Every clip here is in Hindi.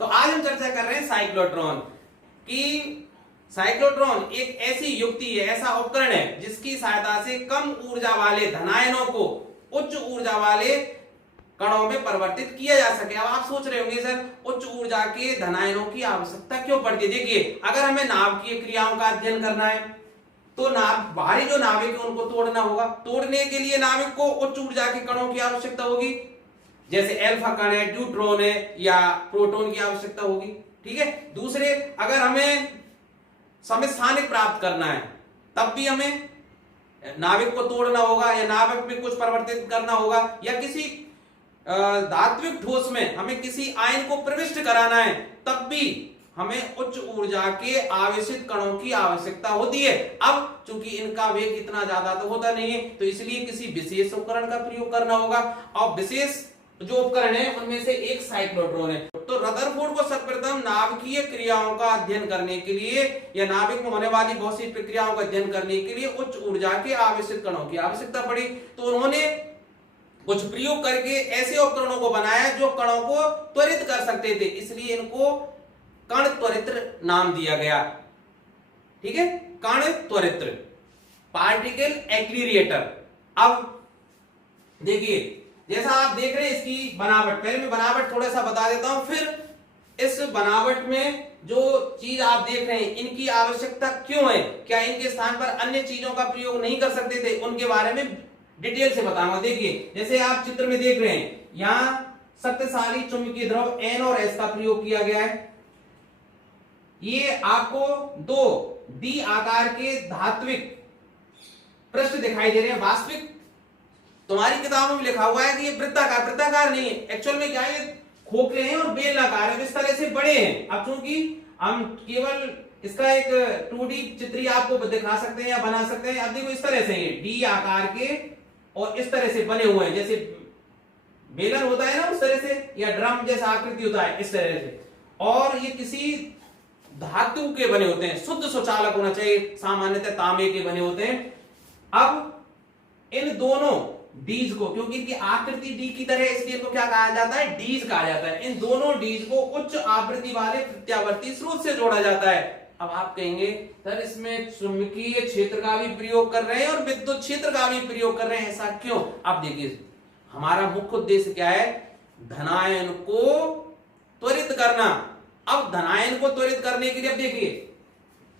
तो आज हम चर्चा कर रहे हैं साइक्लोट्रॉन की। साइक्लोट्रॉन एक ऐसी युक्ति है, ऐसा उपकरण है जिसकी सहायता से कम ऊर्जा वाले धनायनों को उच्च ऊर्जा वाले कणों में परिवर्तित किया जा सके। अब आप सोच रहे होंगे सर उच्च ऊर्जा के धनायनों की आवश्यकता क्यों पड़ती है? देखिए, अगर हमें नाभिकीय क्रियाओं का अध्ययन करना है तो बाहरी जो नाभिक है उनको तोड़ना होगा। तोड़ने के लिए नाभिक को उच्च ऊर्जा के कणों की आवश्यकता होगी, जैसे अल्फा कण है, न्यूट्रॉन है या प्रोटॉन की आवश्यकता होगी। ठीक है। दूसरे, अगर हमें समस्थानिक प्राप्त करना है तब भी हमें नाभिक को तोड़ना होगा या नाभिक में कुछ परिवर्तित करना होगा, या किसी धात्विक ठोस में हमें किसी आयन को प्रविष्ट कराना है तब भी हमें उच्च ऊर्जा के आवेशित कणों की आवश्यकता होती है। अब चूंकि इनका वेग इतना ज्यादा तो होता नहीं है, तो इसलिए किसी विशेष उपकरण का प्रयोग करना होगा, और विशेष जो उपकरण है उनमें से एक साइक्लोट्रॉन है। तो रदरफोर्ड को सर्वप्रथम नाभिकीय क्रियाओं का अध्ययन करने के लिए या नाभिक में होने वाली बहुत सी प्रक्रियाओं का अध्ययन करने के लिए उच्च ऊर्जा के आवेशित कणों की आवश्यकता पड़ी। तो उन्होंने कुछ प्रयोग करके ऐसे उपकरणों को बनाया जो कणों को त्वरित कर सकते थे, इसलिए इनको कण त्वरित्र नाम दिया गया। ठीक है, कण त्वरित्र, पार्टिकल एक्सीलरेटर। अब देखिए, जैसा आप देख रहे हैं इसकी बनावट, पहले मैं बनावट थोड़ा सा बता देता हूं, फिर इस बनावट में जो चीज आप देख रहे हैं इनकी आवश्यकता क्यों है, क्या इनके स्थान पर अन्य चीजों का प्रयोग नहीं कर सकते थे, उनके बारे में डिटेल से बताऊंगा। देखिए, जैसे आप चित्र में देख रहे हैं, यहां शक्तिशाली चुंबकीय द्रव N और S का प्रयोग किया गया है। ये आपको दो D आकार के धात्विक पृष्ठ दिखाई दे रहे हैं। वास्तविक तुम्हारी किताबों में लिखा हुआ है कि ये वृत्ताकार, वृत्ताकार नहीं है, एक्चुअल में क्या है, खोखले हैं और बेलनाकार है, इस तरह से बड़े हैं। अब चूंकि हम केवल इसका एक 2D चित्र आपको दिखा सकते हैं या बना सकते हैं। अब देखो, इस तरह से ये D आकार के और इस तरह से बने हुए हैं, जैसे बेलन होता है ना उस तरह से, या ड्रम जैसा आकृति होता है इस तरह से, और ये किसी धातु के बने होते हैं, शुद्ध सुचालक होना चाहिए, सामान्यतः तांबे के बने होते हैं। अब इन दोनों डीज को, क्योंकि इनकी आकृति डी की तरह, इसलिए इनको क्या कहा जाता है, डीज कहा जाता है। इन दोनों डीज को उच्च आवृत्ति वाले प्रत्यावर्ती स्रोत से जोड़ा जाता है। अब आप कहेंगे सर इसमें चुंबकीय क्षेत्र का भी प्रयोग कर रहे हैं और विद्युत क्षेत्र का भी प्रयोग कर रहे हैं, ऐसा क्यों? आप देखिए, हमारा मुख्य उद्देश्य क्या है, धनायन को त्वरित करना। अब धनायन को त्वरित करने के लिए, अब देखिए,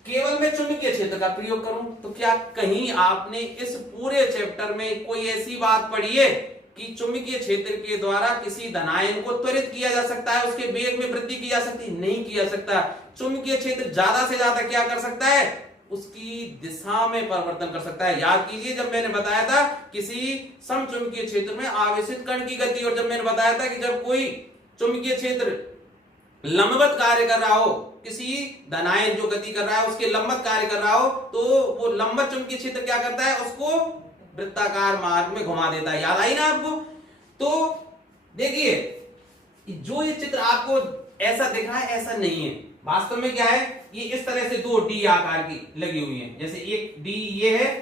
केवल मैं चुंबकीय क्षेत्र का प्रयोग करूं तो क्या कहीं आपने इस पूरे चैप्टर में कोई ऐसी बात पढ़ी है कि चुंबकीय क्षेत्र के द्वारा किसी धनायन को त्वरित किया जा सकता है, उसके वेग में वृद्धि की जा सकती है? नहीं किया सकता। चुंबकीय क्षेत्र ज्यादा से ज्यादा क्या कर सकता है, उसकी दिशा में परिवर्तन कर सकता है। याद कीजिए, जब मैंने बताया था किसी समचुंबकीय क्षेत्र में आवेशित कण की गति, और जब मैंने बताया था कि जब कोई चुंबकीय क्षेत्र लंबवत कार्य कर रहा हो, किसी धनायन जो गति कर रहा है उसके लंबवत कार्य कर रहा हो, तो वो लंबवत चुंबकीय क्षेत्र क्या करता है, उसको वृत्ताकार मार्ग में घुमा देता है। याद आई ना आपको? तो देखिए, जो ये चित्र आपको ऐसा दिख रहा है, ऐसा नहीं है। वास्तव में क्या है, ये इस तरह से दो डी आकार की लगी हुई है, जैसे एक डी ये है,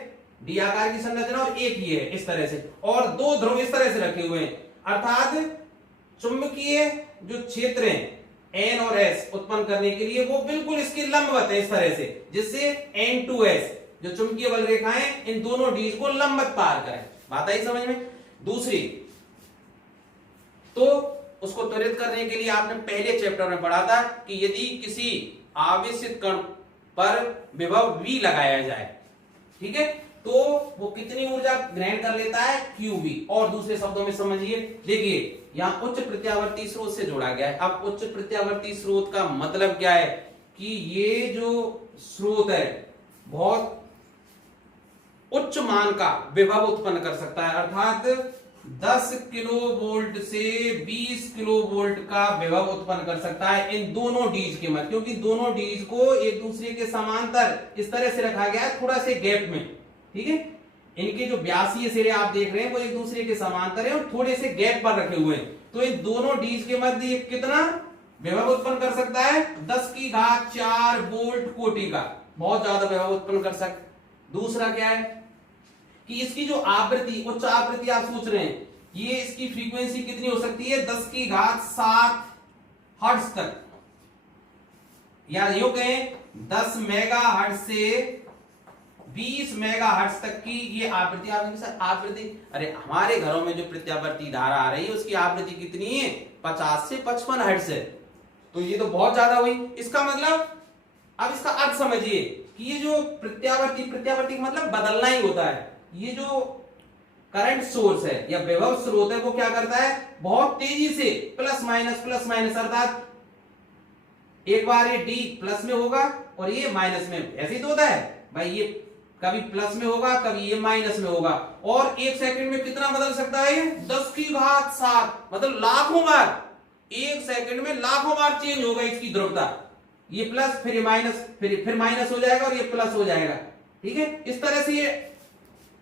डी आकार की संरचना, और एक ये है इस तरह से, और दो ध्रुव इस तरह से रखे हुए हैं। अर्थात चुंबकीय जो क्षेत्र है N और S उत्पन्न करने के लिए वो बिल्कुल इसके लंबवत है इस तरह से, जिससे N2S जो चुंबकीय बल रेखाएं इन दोनों डीज को लंबवत पार करें। बात आई समझ में? दूसरी, तो उसको त्वरित करने के लिए आपने पहले चैप्टर में पढ़ा था कि यदि किसी आवेशित कण पर विभव V लगाया जाए, ठीक है, तो वो कितनी ऊर्जा ग्रहण कर लेता है, QV। और दूसरे शब्दों में समझिए, देखिए यहां उच्च प्रत्यावर्ती स्रोत से जोड़ा गया है। अब उच्च प्रत्यावर्ती स्रोत का मतलब क्या है कि ये जो स्रोत है बहुत उच्च मान का विभव उत्पन्न कर सकता है, अर्थात 10 किलो वोल्ट से 20 किलो वोल्ट का विभव उत्पन्न कर सकता है इन दोनों डीज के मध्य, क्योंकि दोनों डीज को एक दूसरे के समांतर इस तरह से रखा गया है, थोड़ा से गैप में। ठीक है, इनके जो व्यासीय सिरे आप देख रहे हैं वो एक दूसरे के समांतर है और थोड़े से गैप पर रखे हुए हैं। तो इन दोनों डीज के मध्य कितना विभव उत्पन्न कर सकता है, 10⁴ वोल्ट कोटि का, बहुत ज्यादा विभव उत्पन्न कर सकता। दूसरा क्या है कि इसकी जो आवृत्ति, उच्च आवृत्ति आप सोच रहे हैं, ये इसकी फ्रीक्वेंसी कितनी हो सकती है, 10⁷ हर्ट्ज तक, या यूं कहें 10 मेगा हर्ट्ज से 20 मेगा हर्ट्ज तक की ये आवृत्ति। आपने सर आवृत्ति, अरे हमारे घरों में जो प्रत्यावर्ती धारा आ रही है उसकी आवृत्ति कितनी है? 50 से 55 हर्ट्ज है। तो ये तो बहुत ज्यादा हुई। इसका मतलब अब इसका अर्थ समझिए कि ये जो प्रत्यावर्ती का मतलब बदलना ही होता है। ये जो करंट सोर्स है या विभव स्रोत है वो क्या करता है? बहुत तेजी से प्लस माइनस अर्थात एक बार ये डी प्लस में होगा और ये माइनस में, ऐसे ही तो होता है भाई, ये कभी प्लस में होगा कभी ये माइनस में होगा, और एक सेकंड में कितना बदल सकता है ये? 10 की घात 7, मतलब लाखों बार, एक सेकंड में लाखों बार चेंज होगा इसकी ध्रुवता। ये प्लस फिर ये माइनस, फिर माइनस हो जाएगा और ये प्लस हो जाएगा। ठीक है, इस तरह से ये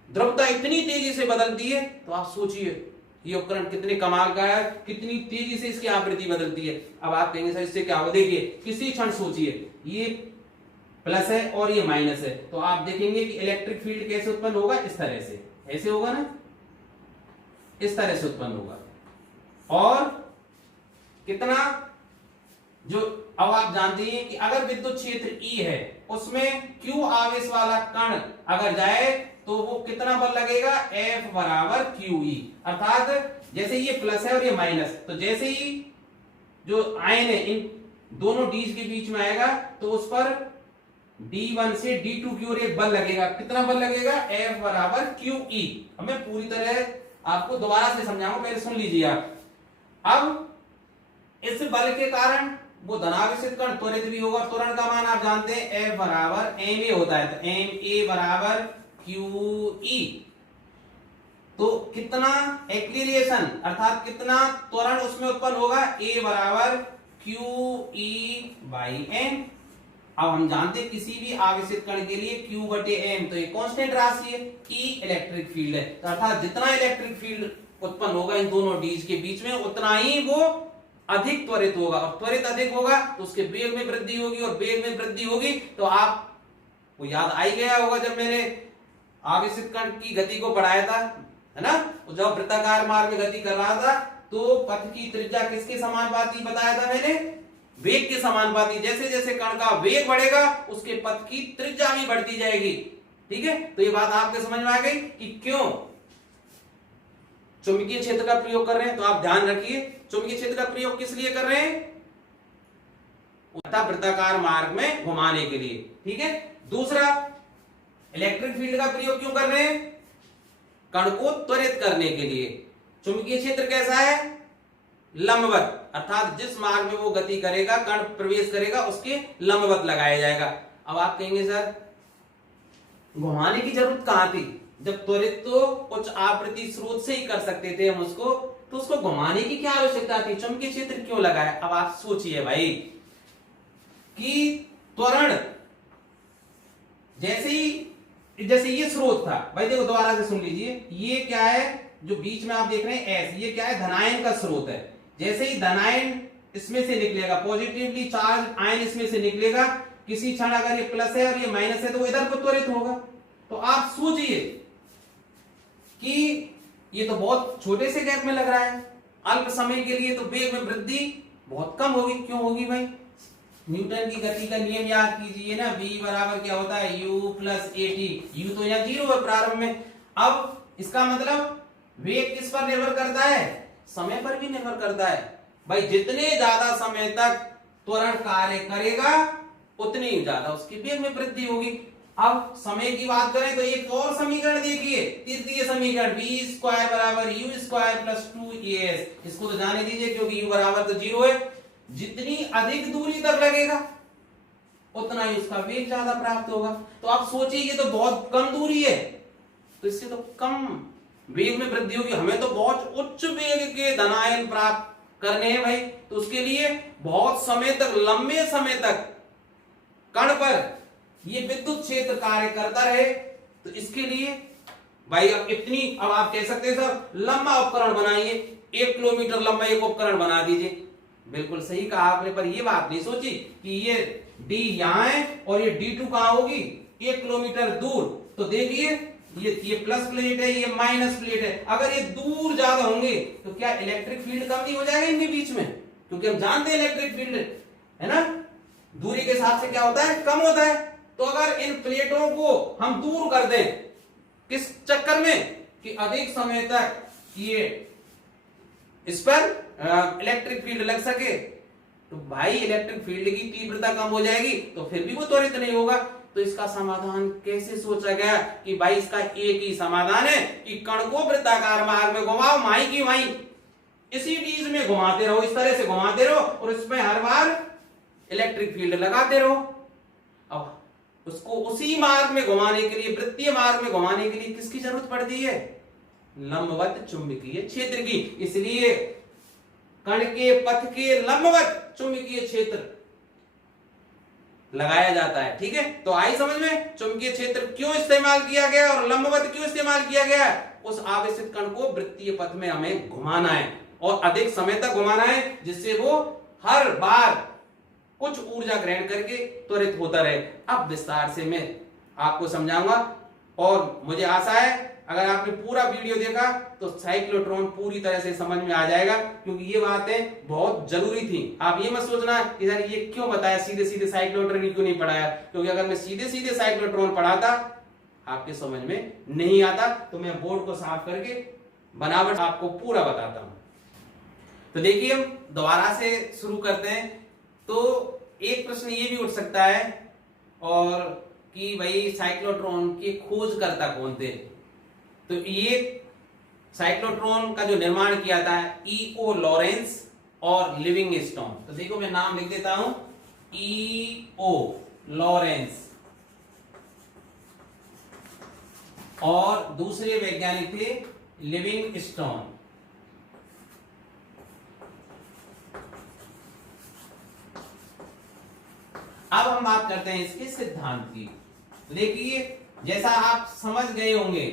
ध्रुवता इतनी तेजी से बदलती है। तो आप सोचिए ये उपकरण कितने कमाल का है, कितनी तेजी से इसकी आवृत्ति बदलती है। अब आप कहेंगे सर इससे क्या होगा? देखिए किसी क्षण सोचिए ये प्लस है और ये माइनस है, तो आप देखेंगे कि इलेक्ट्रिक फील्ड कैसे उत्पन्न होगा? इस तरह से, ऐसे होगा ना, इस तरह से उत्पन्न होगा। और कितना जो, अब आप जानते हैं कि अगर विद्युत क्षेत्र E है उसमें Q आवेश वाला कण अगर जाए तो वो कितना बल लगेगा? F बराबर QE, अर्थात जैसे ये प्लस है और ये माइनस, तो जैसे ही जो आयन है इन दोनों डीज के बीच में आएगा तो उस पर D1 से D2 की ओर एक बल लगेगा। कितना बल लगेगा? F बराबर QE। अब मैं पूरी तरह आपको दोबारा से समझाऊंगा, पहले सुन लीजिए आप। अब इस बल के कारण वो धनावेशित कण त्वरित भी होगा। त्वरण का मान आप जानते हैं F बराबर ma होता है, तो ma बराबर QE। तो कितना एक्सीलरेशन अर्थात कितना त्वरण उसमें उत्पन्न होगा? A बराबर QE बाई m। अब हम जानते हैं किसी भी आवेशित कण के लिए Q बटे m, तो ये कांस्टेंट राशि है। E इलेक्ट्रिक फील्ड है, तो अर्थात जितना इलेक्ट्रिक फील्ड उत्पन्न होगा इन दोनों डीज के बीच में उतना ही वो अधिक त्वरित होगा, और त्वरित अधिक होगा तो उसके वेग में वृद्धि होगी, और वेग में वृद्धि होगी तो आपको याद आ ही गया होगा जब मैंने आवेशित कण की गति को पढ़ाया था, है ना, जब वृत्ताकार मार्ग में गति कर रहा था तो पथ की त्रिज्या किसके समानुपाती बताया था मैंने? वेग के समानुपाती। जैसे जैसे कण का वेग बढ़ेगा उसके पथ की त्रिज्या भी बढ़ती जाएगी। ठीक है, तो ये बात आपके समझ में आ गई कि क्यों चुंबकीय क्षेत्र का प्रयोग कर रहे हैं। तो आप ध्यान रखिए चुंबकीय क्षेत्र का प्रयोग किस लिए कर रहे हैं? वृत्ताकार मार्ग में घुमाने के लिए। ठीक है, दूसरा इलेक्ट्रिक फील्ड का प्रयोग क्यों कर रहे हैं? कण को त्वरित करने के लिए। चुंबकीय क्षेत्र कैसा है? लंबवत, अर्थात जिस मार्ग में वो गति करेगा कण प्रवेश करेगा उसके लंबवत लगाया जाएगा। अब आप कहेंगे सर घुमाने की जरूरत कहां थी? जब त्वरित तो उच्च आवृत्ति स्रोत से ही कर सकते थे हम उसको, तो उसको घुमाने की क्या आवश्यकता थी? चुंबकीय क्षेत्र क्यों लगाया? अब आप सोचिए भाई कि त्वरण जैसे ये स्रोत था भाई, देखो दोबारा से सुन लीजिए, ये क्या है जो बीच में आप देख रहे हैं S, ये क्या है? धनायन का स्रोत है। जैसे ही धनायन इसमें से निकलेगा, पॉजिटिवली चार्ज आयन इसमें से निकलेगा, किसी क्षण अगर ये प्लस है और ये माइनस है तो इधर को त्वरित होगा। तो आप सोचिए कि ये तो बहुत छोटे से गैप में लग रहा है, अल्प समय के लिए तो वेग में वृद्धि बहुत कम होगी। क्यों होगी भाई? न्यूटन की गति का नियम याद कीजिए ना, v बराबर क्या होता है? u plus at। u तो यहाँ 0 है प्रारंभ में। अब इसका मतलब वेग किस पर निर्भर करता है? समय पर भी निर्भर करता है भाई। जितने ज्यादा समय तक त्वरण कार्य करेगा उतनी ही ज्यादा उसकी वेग में वृद्धि होगी। अब समय की बात करें तो एक और समीकरण देखिए, तृतीय समीकरण v स्क्वायर बराबर u स्क्वायर प्लस 2as। इसको तो जाने दीजिए क्योंकि u बराबर तो 0 है। जितनी अधिक दूरी तक लगेगा उतना ही उसका वेग ज्यादा प्राप्त होगा। तो आप सोचिए ये तो बहुत कम दूरी है, तो इससे तो कम वेग में वृद्धि होगी। हमें तो बहुत उच्च वेग के धनायन प्राप्त करने हैं भाई, तो उसके लिए बहुत समय तक, लंबे समय तक कण पर ये विद्युत क्षेत्र कार्य करता रहे। तो इसके लिए भाई अब आप कह सकते हैं सर लंबा उपकरण बनाइए, 1 किलोमीटर लंबा एक उपकरण बना दीजिए। बिल्कुल सही कहा आपने, पर ये बात नहीं सोची कि ये D यहां है और ये D2 कहां होगी? 1 किलोमीटर दूर। तो देखिए ये प्लस प्लेट है, ये माइनस प्लेट है। अगर ये दूर ज्यादा होंगे तो क्या इलेक्ट्रिक फील्ड कम नहीं हो जाएगा इनके बीच में? क्योंकि हम जानते हैं इलेक्ट्रिक फील्ड है ना दूरी के हिसाब से क्या होता है, कम होता है। तो अगर इन प्लेटों को हम दूर कर दें, किस चक्कर में, कि अधिक समय तक ये इस पर इलेक्ट्रिक फील्ड लग सके, तो भाई इलेक्ट्रिक फील्ड की तीव्रता कम हो जाएगी, तो फिर भी वो त्वरित नहीं होगा। तो इसका समाधान कैसे सोचा गया कि भाई इसका एक ही समाधान है कि कण को वृत्ताकार मार्ग में घुमाओ, माई की माई इसी डीज में घुमाते रहो, इस तरह से घुमाते रहो और इसमें हर बार इलेक्ट्रिक फील्ड लगाते रहो। अब उसको उसी मार्ग में घुमाने के लिए, वृत्तीय मार्ग में घुमाने के लिए किसकी जरूरत पड़ती है, लंबवत चुंबकीय क्षेत्र की। इसलिए कण के पथ के लंबवत चुंबकीय क्षेत्र लगाया जाता है। ठीक है, तो आई समझ में चुंबकीय क्षेत्र क्यों इस्तेमाल किया गया और लंबवत क्यों इस्तेमाल किया गया। उस आवेशित कण को वृत्तीय पथ में हमें घुमाना है और अधिक समय तक घुमाना है, जिससे वो हर बार कुछ ऊर्जा ग्रहण करके त्वरित होता रहे। अब विस्तार से मैं आपको समझाऊंगा और मुझे आशा है अगर आपने पूरा वीडियो देखा तो साइक्लोट्रॉन पूरी तरह से समझ में आ जाएगा, क्योंकि ये बातें बहुत जरूरी थी। आप ये मत सोचना कि यार ये क्यों बताया, सीधे सीधे साइक्लोट्रॉन क्यों नहीं पढ़ाया, क्योंकि अगर मैं सीधे सीधे साइक्लोट्रॉन पढ़ाता आपके समझ में नहीं आता। तो मैं बोर्ड को साफ करके बनावट आपको पूरा बताता हूं। तो देखिए हम दोबारा से शुरू करते हैं। तो एक प्रश्न ये भी उठ सकता है और कि भाई साइक्लोट्रॉन के खोजकर्ता कौन थे। तो ये साइक्लोट्रॉन का जो निर्माण किया था E.O. लॉरेंस और लिविंगस्टोन। तो देखो मैं नाम लिख देता हूं, E.O. लॉरेंस और दूसरे वैज्ञानिक थे लिविंगस्टोन। अब हम बात करते हैं इसके सिद्धांत की। देखिए जैसा आप समझ गए होंगे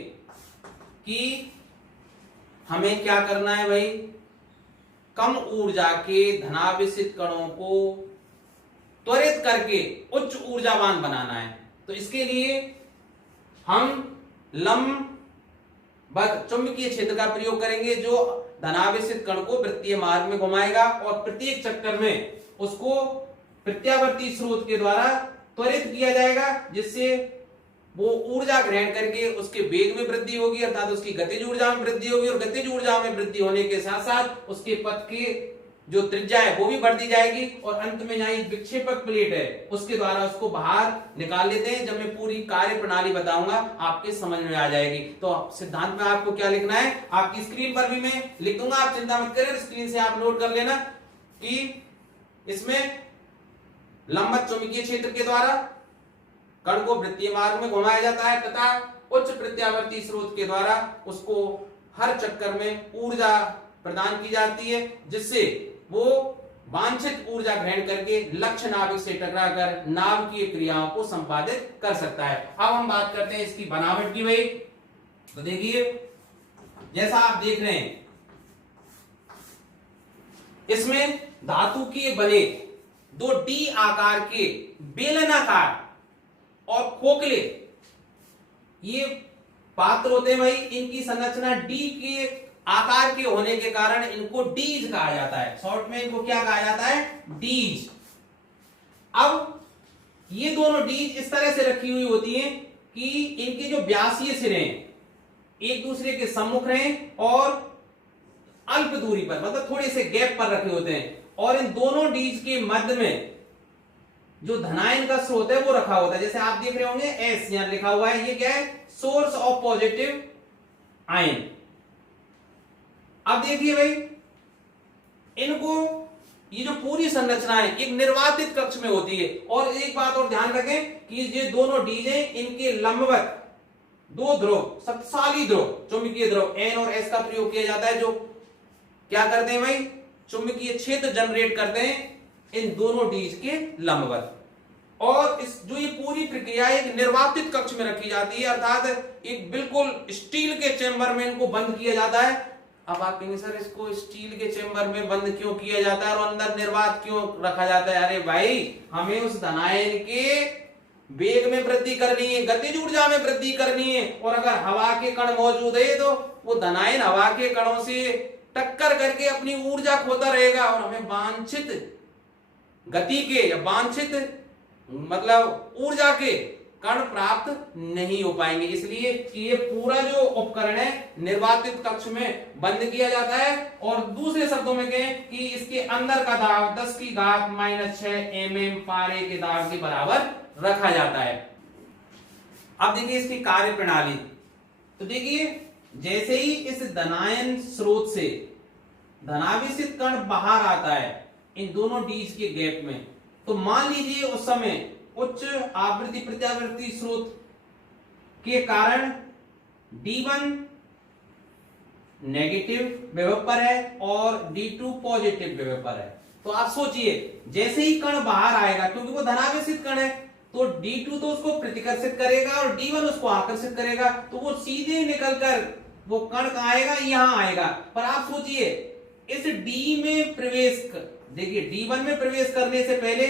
कि हमें क्या करना है भाई, कम ऊर्जा के धनावेशित कणों को त्वरित करके उच्च ऊर्जावान बनाना है। तो इसके लिए हम लंबवत चुंबकीय क्षेत्र का प्रयोग करेंगे जो धनावेशित कण को वृत्तीय मार्ग में घुमाएगा और प्रत्येक चक्कर में उसको प्रत्यावर्ती स्रोत के द्वारा त्वरित किया जाएगा, जिससे वो ऊर्जा ग्रहण करके उसके वेग में वृद्धि होगी, अर्थात उसकी गतिज ऊर्जा में वृद्धि होगी और गतिज ऊर्जा में वृद्धि होने के साथ साथ उसके पथ की जो त्रिज्या है वो भी बढ़ती जाएगी और अंत में यहाँ विक्षेपक प्लेट है उसके द्वारा उसको बाहर निकाल लेते हैं। जब मैं पूरी कार्य प्रणाली बताऊंगा आपके समझ में आ जाएगी। तो सिद्धांत में आपको क्या लिखना है, आपकी स्क्रीन पर भी मैं लिख दूंगा, आप चिंता मत करें, स्क्रीन से आप नोट कर लेना कि इसमें लंबवत चुंबकीय क्षेत्र के द्वारा कण को वृत्तीय मार्ग में घुमाया जाता है तथा उच्च प्रत्यावर्ती स्रोत के द्वारा उसको हर चक्कर में ऊर्जा प्रदान की जाती है, जिससे वो वांछित ऊर्जा ग्रहण करके लक्ष्य नाभिक से टकराकर नाभिकीय क्रियाओं को संपादित कर सकता है। अब हम बात करते हैं इसकी बनावट की भाई। तो देखिए जैसा आप देख रहे हैं इसमें धातु के बने दो डी आकार के बेलनाकार और खोखले ये पात्र होते हैं भाई। इनकी संरचना डी के आकार के होने के कारण इनको डीज कहा जाता है। शॉर्ट में इनको क्या कहा जाता है, डीज। अब ये दोनों डीज इस तरह से रखी हुई होती हैं कि इनके जो व्यासीय सिरे एक दूसरे के सम्मुख रहें और अल्प दूरी पर, मतलब थोड़े से गैप पर रखे होते हैं और इन दोनों डीज के मध्य में जो धनायन का स्रोत है वो रखा होता है। जैसे आप देख रहे होंगे एस यहां लिखा हुआ है, ये क्या है, सोर्स ऑफ पॉजिटिव आयन। अब देखिए भाई इनको ये जो पूरी संरचना है एक निर्वातित कक्ष में होती है। और एक बात और ध्यान रखें कि ये दोनों डीजे इनके लंबवत दो ध्रुव, शक्तिशाली ध्रुव, चुंबकीय ध्रुव एन और एस का प्रयोग किया जाता है, जो क्या करते हैं भाई, चुंबकीय क्षेत्र जनरेट करते हैं इन दोनों डीज के लंबवत। और इस जो ये पूरी प्रक्रिया एक निर्वातित कक्ष में रखी जाती है, अर्थात एक बिल्कुल स्टील के चेंबर में इनको बंद किया जाता है। अब आप कहेंगे सर इसको स्टील के चेंबर में बंद क्यों किया जाता है और अंदर निर्वात क्यों रखा जाता है। अरे भाई हमें उस धनायन के वेग में वृद्धि करनी है, गतिज ऊर्जा में वृद्धि करनी है, और अगर हवा के कण मौजूद है तो वो धनायन हवा के कणों से टक्कर करके अपनी ऊर्जा खोता रहेगा और हमें वांछित गति के या वांछित मतलब ऊर्जा के कण प्राप्त नहीं हो पाएंगे। इसलिए कि ये पूरा जो उपकरण है निर्वातित कक्ष में बंद किया जाता है और दूसरे शब्दों में कहें कि इसके अंदर का दाब 10⁻⁻⁶ mm पारे के दाब के बराबर रखा जाता है। अब देखिए इसकी कार्य प्रणाली। तो देखिए जैसे ही इस धनायन स्रोत से धनावेशित कण बाहर आता है इन दोनों डीज के गैप में, तो मान लीजिए उस समय उच्च आवृत्ति प्रत्यावर्ती स्रोत के कारण D1 नेगेटिव विभव पर है और D2 पॉजिटिव विभव पर है। तो आप सोचिए जैसे ही कण बाहर आएगा, क्योंकि वो धनावेशित कण है, तो D2 तो उसको प्रतिकर्षित करेगा और D1 उसको आकर्षित करेगा, तो वो सीधे निकलकर वो कण कहां आएगा, यहां आएगा। पर आप सोचिए इस D में प्रवेश देखिए D1 में प्रवेश करने से पहले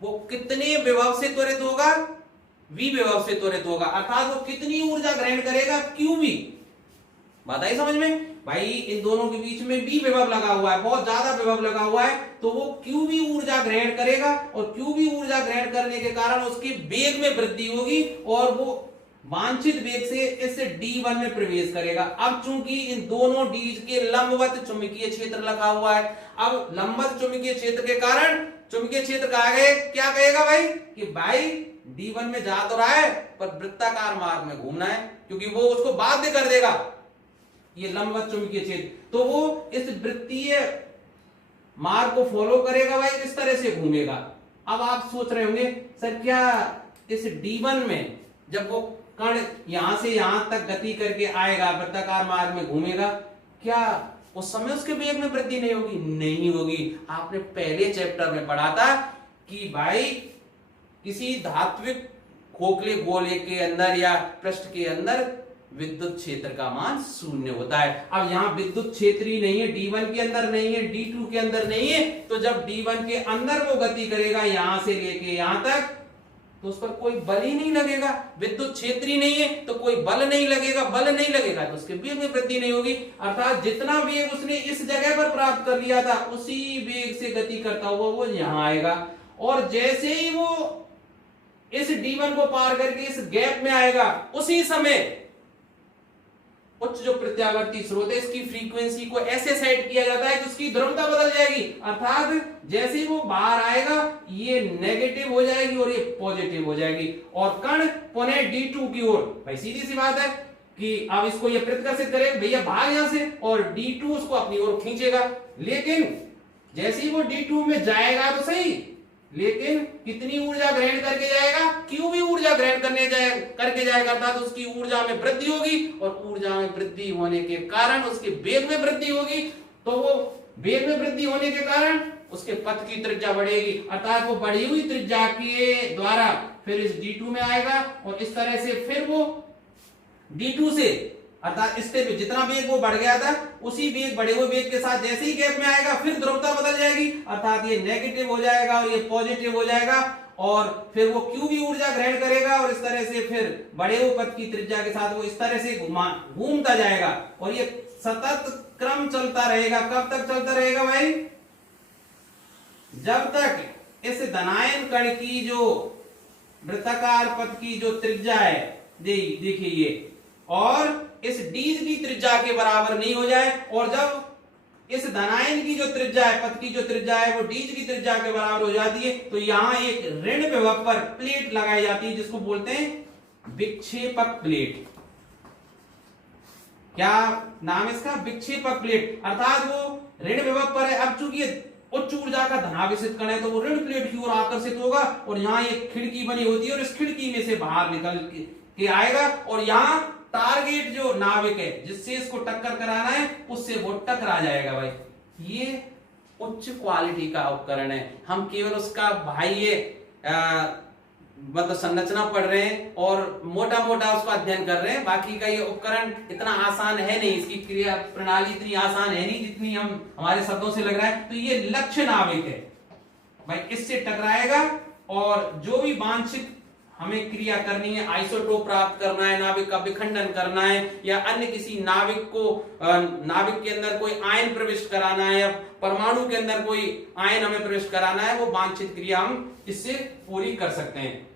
वो कितने विभव से त्वरित होगा, V विभव से त्वरित होगा, अर्थात वो कितनी ऊर्जा ग्रहण करेगा, QV। बात आई समझ में भाई? इन दोनों के बीच में V विभव लगा हुआ है, बहुत ज्यादा विभव लगा हुआ है, तो वो QV ऊर्जा ग्रहण करेगा और QV ऊर्जा ग्रहण करने के कारण उसके वेग में वृद्धि होगी और वो वांछित वेग से इस D1 में प्रवेश करेगा। अब चूंकि इन दोनों डीज के लंबवत चुंबकीय क्षेत्र लगा हुआ है, अब लंबवत चुंबकीय क्षेत्र के कारण चुंबकीय क्षेत्र कहा गया, क्या कहेगा भाई कि भाई D1 में जा तो रहा है पर वृत्ताकार मार्ग में घूमना है, क्योंकि वो उसको बाध्य कर देगा ये लंबवत चुंबकीय क्षेत्र, तो वो इस वृत्तीय मार्ग को फॉलो करेगा भाई, इस तरह से घूमेगा। अब आप सोच रहे होंगे सर क्या इस D1 में जब वो कण यहां से यहां तक गति करके आएगा, वृत्ताकार मार्ग में घूमेगा, क्या उस समय उसके वेग में वृद्धि नहीं होगी? नहीं होगी। आपने पहले चैप्टर में पढ़ा था कि भाई किसी धात्विक खोखले गोले के अंदर या पृष्ठ के अंदर विद्युत क्षेत्र का मान 0 होता है। अब यहाँ विद्युत क्षेत्र ही नहीं है, D1 के अंदर नहीं है, D2 के अंदर नहीं है, तो जब D1 के अंदर वो गति करेगा यहां से लेके यहां तक, तो उस पर कोई बल ही नहीं लगेगा, विद्युत क्षेत्र ही नहीं है तो कोई बल नहीं लगेगा, बल नहीं लगेगा तो उसके वेग में वृद्धि नहीं होगी। अर्थात जितना वेग उसने इस जगह पर प्राप्त कर लिया था उसी वेग से गति करता हुआ वो यहां आएगा, और जैसे ही वो इस D1 को पार करके इस गैप में आएगा उसी समय उच्च जो प्रत्यावर्ती स्रोत है इसकी फ्रीक्वेंसी को ऐसे सेट किया जाता है कि उसकी ध्रुवता बदल जाएगी, अर्थात जैसे ही वो बाहर आएगा ये नेगेटिव हो जाएगी और ये पॉजिटिव हो जाएगी और कण पुनः D2 की ओर। भाई सीधी सी बात है कि अब इसको ये प्रतिकर्षित करेगा, भैया भाग यहां से, और D2 उसको अपनी ओर खींचेगा। लेकिन जैसे ही वो D2 में जाएगा तो सही, लेकिन कितनी ऊर्जा ग्रहण करके जाएगा? QV ऊर्जा ग्रहण करके जाएगा, अर्थात उसकी ऊर्जा में वृद्धि होगी और ऊर्जा में वृद्धि होने के कारण उसके वेग में वृद्धि होगी, तो वो वेग में वृद्धि होने के कारण उसके पथ की त्रिज्या बढ़ेगी, अर्थात वो बढ़ी हुई त्रिज्या के द्वारा फिर इस D2 में आएगा और इस तरह से फिर वो D2 से अर्थात इस पे जितना वेग वो बढ़ गया था उसी वेग बढ़े हुए वेग के साथ जैसे ही गैप में आएगा फिर ध्रुवता बदल जाएगी, अर्थात ये नेगेटिव हो जाएगा और ये पॉजिटिव हो जाएगा और फिर वो QV ऊर्जा ग्रहण करेगा और इस तरह से फिर बड़े हुए पथ की त्रिज्या के साथ वो इस तरह से घूमता जाएगा और ये सतत क्रम चलता रहेगा। कब तक चलता रहेगा भाई? जब तक इस धनायन कण की जो वृत्ताकार पथ की जो त्रिज्या है देखिए ये और इस डीज की त्रिज्या के बराबर नहीं हो जाए, और जब इस धनायन की जो त्रिज्या है, पथ की जो त्रिज्या है वो डीज की त्रिज्या के बराबर हो जाती है, तो यहां एक ऋण विभव पर प्लेट लगाई जाती है जिसको बोलते हैं विक्षेपक प्लेट। क्या नाम इसका? विक्षेपक प्लेट। अर्थात वो ऋण विभव पर है। अब चूंकि उच्च ऊर्जा का धनावेशित कण है तो वो ऋण प्लेट की ओर आकर्षित होगा और यहाँ एक खिड़की बनी होती है और इस खिड़की में से बाहर निकल के आएगा और यहाँ टारगेट जो नाविक है जिससे इसको टक्कर कराना है उससे वो टकरा जाएगा। भाई ये उच्च क्वालिटी का उपकरण है। हम केवल उसका भाई ये मतलब संरचना पढ़ रहे हैं और मोटा मोटा उसका अध्ययन कर रहे हैं, बाकी का ये उपकरण इतना आसान है नहीं, इसकी क्रिया प्रणाली इतनी आसान है नहीं जितनी हम हमारे शब्दों से लग रहा है। तो ये लक्ष्य नाविक है भाई, इससे टकराएगा और जो भी वांछित हमें क्रिया करनी है, आइसोटोप प्राप्त करना है, नाभिक का विखंडन करना है, या अन्य किसी नाभिक को नाभिक के अंदर कोई आयन प्रविष्ट कराना है, या परमाणु के अंदर कोई आयन हमें प्रविष्ट कराना है, वो वांछित क्रिया हम इससे पूरी कर सकते हैं।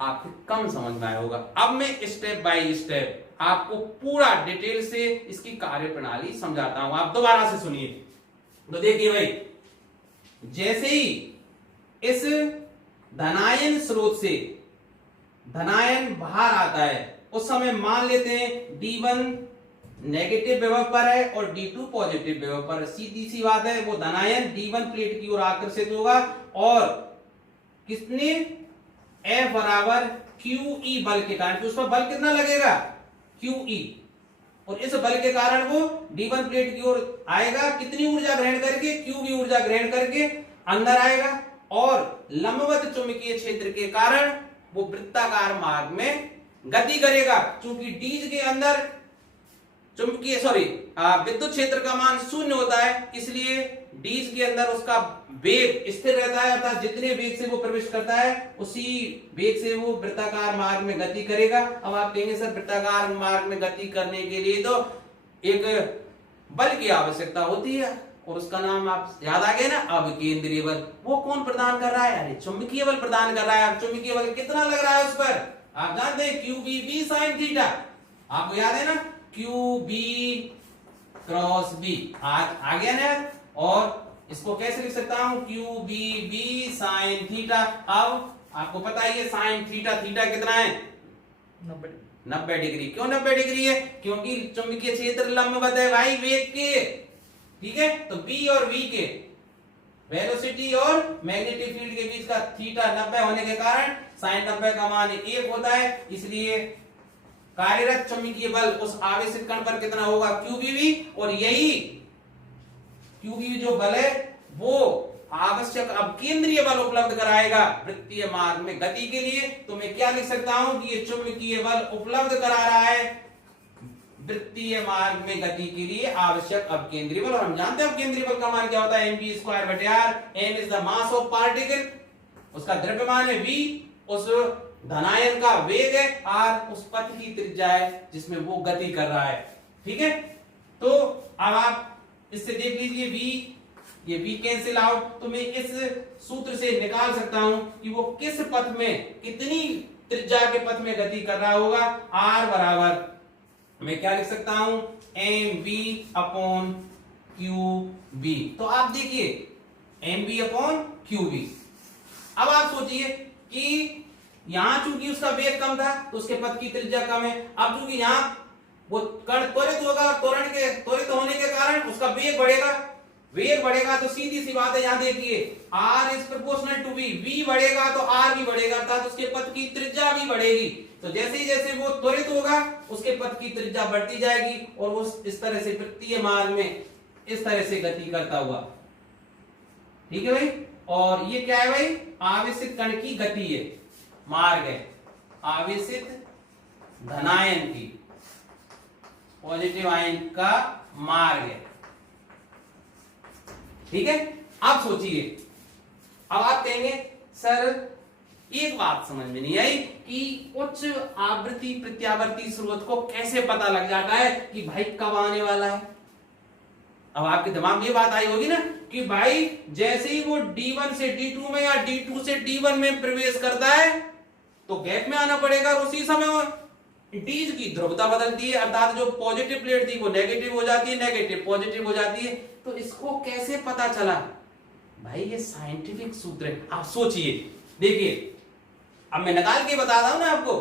आपको कम समझ में आया होगा। अब मैं स्टेप बाय स्टेप आपको पूरा डिटेल से इसकी कार्य प्रणाली समझाता हूं, आप दोबारा से सुनिए। तो देखिए भाई, जैसे ही इस धनायन स्रोत से धनायन बाहर आता है, उस समय मान लेते हैं D1 नेगेटिव विभव पर है और D2 पॉजिटिव विभव पर। सीधी सी बात है, वो धनायन D1 प्लेट की ओर आकर्षित होगा और कितने F बराबर QE बल के कारण, उस पर बल कितना लगेगा QE, और इस बल के कारण वो D1 प्लेट की ओर आएगा, कितनी ऊर्जा ग्रहण करके, QB ऊर्जा ग्रहण करके अंदर आएगा, और लंबवत चुंबकीय क्षेत्र के कारण वो वृत्ताकार मार्ग में गति करेगा। चूंकि डीज के अंदर चुंबकीय विद्युत क्षेत्र का मान 0 होता है, इसलिए डीज के अंदर उसका वेग स्थिर रहता है, अर्थात जितने वेग से वो प्रवेश करता है उसी वेग से वो वृत्ताकार मार्ग में गति करेगा। अब आप कहेंगे सर वृत्ताकार मार्ग में गति करने के लिए तो एक बल की आवश्यकता होती है, और उसका नाम आप याद आ गया ना, अवकेंद्रीय बल। वो कौन प्रदान कर रहा है? अरे चुंबकीय बल प्रदान कर रहा है। अब चुंबकीय बल कितना लग रहा है उस पर? आप जानते हैं QB sin थीटा, आपको याद है ना, QB क्रॉस B आ गया ना। और इसको कैसे लिख सकता हूं? QBB sin theta. अब आपको पता है sin थीटा, थीटा कितना है? 90 डिग्री। क्यों 90 डिग्री है? क्योंकि चुंबकीय क्षेत्र लंबवत है भाई वेग के, ठीक है। तो B और V के वेलोसिटी और मैग्नेटिक फील्ड के बीच का थीटा 90 होने के कारण sin 90 का मान 1 होता है, इसलिए कार्यरत चुंबकीय बल उस आवेशित कण पर कितना होगा? QBV। और यही QBV जो बल है वो आवश्यक अपकेंद्रीय बल उपलब्ध कराएगा वृत्तीय मार्ग में गति के लिए। तो मैं क्या लिख सकता हूं कि ये चुंबकीय बल उपलब्ध करा रहा है वृत्तीय मार्ग में गति के लिए आवश्यक अपकेंद्रीय बल। और हम जानते हैं अपकेंद्रीय बल का मान क्या होता है? mv²/r। m is the mass of particle, उसका द्रव्यमान है v, उस धनायन का वेग है r, उस पथ की त्रिज्या है जिसमें वो गति कर रहा है, ठीक है। तो अब आप इससे देख लीजिए ये v कैंसिल आउट, तो मैं इस सूत्र से निकाल सकता हूं कि वो किस पथ में, कितनी त्रिज्या के पथ में गति कर रहा होगा। r बराबर मैं क्या लिख सकता हूं? mv/qb। तो आप देखिए mv/qb। अब आप सोचिए कि यहां चूंकि उसका वेग कम था तो उसके पथ की त्रिज्या कम है। अब चूंकि यहां वो कण त्वरित होगा, त्वरित होने के कारण उसका वेग बढ़ेगा, वेग बढ़ेगा तो सीधी सी बात है, यहां देखिए r is proportional to v, v बढ़ेगा तो r भी बढ़ेगा, अर्थात उसके पथ की त्रिज्या भी बढ़ेगी। तो जैसे ही जैसे वो त्वरित होगा उसके पथ की त्रिज्या बढ़ती जाएगी और वो इस तरह से वृत्तीय मार्ग में इस तरह से गति करता हुआ, ठीक है भाई। और ये क्या है भाई? आवेशित कण की गति है, मार्ग है, आवेशित धनायन की, पॉजिटिव आयन का मार्ग है, ठीक है। अब सोचिए, अब आप कहेंगे सर एक बात समझ में नहीं आई कि उच्च आवृत्ति प्रत्यावर्ती स्रोत को कैसे पता लग जाता है कि भाई कब आने वाला है। अब आपके दिमाग में ये बात आई होगी ना कि भाई जैसे ही वो D1 से D2 में या D2 से D1 में प्रवेश करता है तो गैप में आना पड़ेगा, और उसी समय डीज की ध्रुवता बदलती है, अर्थात जो पॉजिटिव प्लेट थी वो नेगेटिव हो जाती है, नेगेटिव पॉजिटिव हो जाती है। तो इसको कैसे पता चला भाई? ये साइंटिफिक सूत्र है। आप सोचिए, देखिए अब मैं निकाल के बता रहा हूं ना आपको,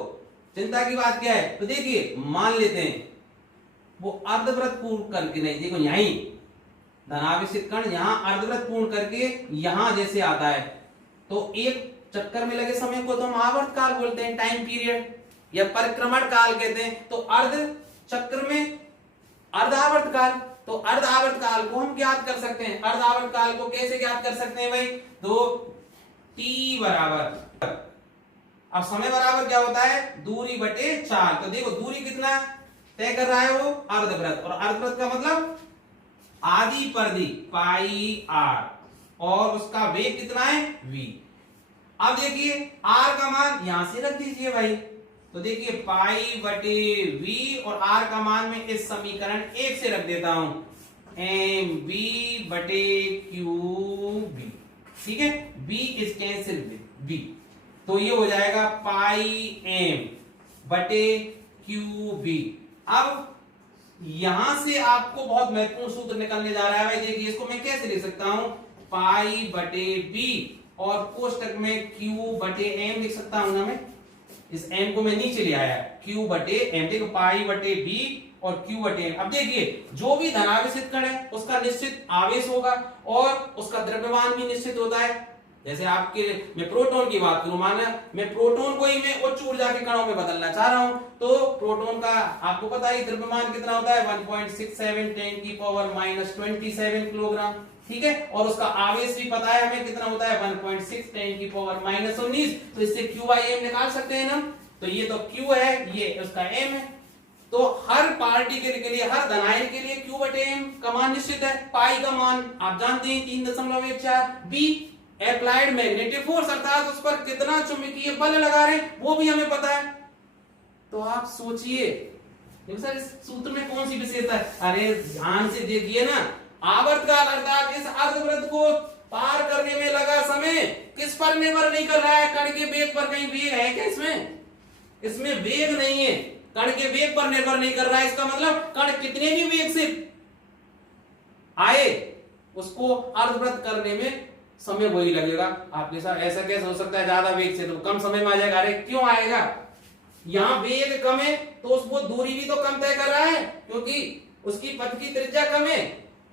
चिंता की बात क्या है। तो देखिए मान लेते हैं वो अर्धवृत्त पूर्ण करके, नहीं देखो यहीं धनावेशित कण यहां अर्धवृत्त पूर्ण करके यहां जैसे आता है, तो एक चक्कर में लगे समय को तो हम आवर्त काल बोलते हैं, टाइम पीरियड या परिक्रमण काल कहते हैं। तो अर्ध चक्र में अर्धावर्त काल, तो अर्धावर्त काल को हम ज्ञात कर सकते हैं। अर्धावर्त काल को कैसे ज्ञात कर सकते हैं भाई? तो t बराबर, अब समय बराबर क्या होता है? दूरी बटे 4। तो देखो दूरी कितना तय कर रहा है वो? अर्धवृत्त, और अर्धवृत्त का मतलब आदि परिधि पाई r, और उसका वेग कितना है? v। अब देखिए आर का मान यहां से रख दीजिए भाई, तो देखिए पाई बटे वी और आर का मान में इस समीकरण 1 से रख देता हूं एम बी बटे क्यू बी, ठीक है, B is cancel with B, तो ये हो जाएगा पाई एम बटे क्यू बी। अब यहां से आपको बहुत महत्वपूर्ण सूत्र निकलने जा रहा है भाई, देखिए इसको मैं कैसे लिख सकता हूं, पाई बटे बी और कोष्टक में क्यू बटे एम लिख सकता हूं ना मैं, इस m को मैं नीचे ले आया, q बटे m, देखो पाई बटे b और q बटे m। अब देखिए जो भी धनावेशित कण है उसका निश्चित आवेश होगा और उसका द्रव्यमान भी निश्चित होता है। जैसे आपके मैं प्रोटॉन की बात करूं, माना मैं प्रोटॉन को ही मैं उच्च ऊर्जा के कणों में बदलना चाह रहा हूं, तो प्रोटॉन का आपको पता है द्रव्यमान कितना होता है 1.67 10 की पावर -27 किलोग्राम, ठीक है, और उसका आवेश भी पता है हमें कितना होता है 1.6 10 की पावर -19, तो इससे q बाई m निकाल सकते हैं ना, तो ये तो q है, ये उसका m है, तो हर पार्टिकल के लिए, हर धनायन के लिए q बटे m का मान निश्चित है। पाई का मान आप जानते हैं 3.14, b एप्लाइड मैग्नेटिक फोर्स अर्थात उस पर कितना चुंबकीय बल लगा रहे हैं वो भी हमें पता है। तो आप सोचिए सर इस सूत्र में कौन सी विशेषता है, अरे ध्यान से देखिए ना, आवर्तकाल अर्थात इस अर्धवृत्त को पार करने में लगा समय किस पर निर्भर नहीं कर रहा है, कण के वेग पर। कहीं वेग है क्या इसमें वेग नहीं है, कण के वेग पर निर्भर नहीं कर रहा है, इसका मतलब कण कितने भी वेग से आए उसको अर्धवृत्त करने में समय वही लगेगा। आपके साथ ऐसा कैसे हो सकता है, ज्यादा वेग से तो कम समय में आ जाएगा, अरे क्यों आएगा, यहां वेग कम है तो उसको दूरी भी तो कम तय कर रहा है क्योंकि उसकी पथ की त्रिज्या कम है,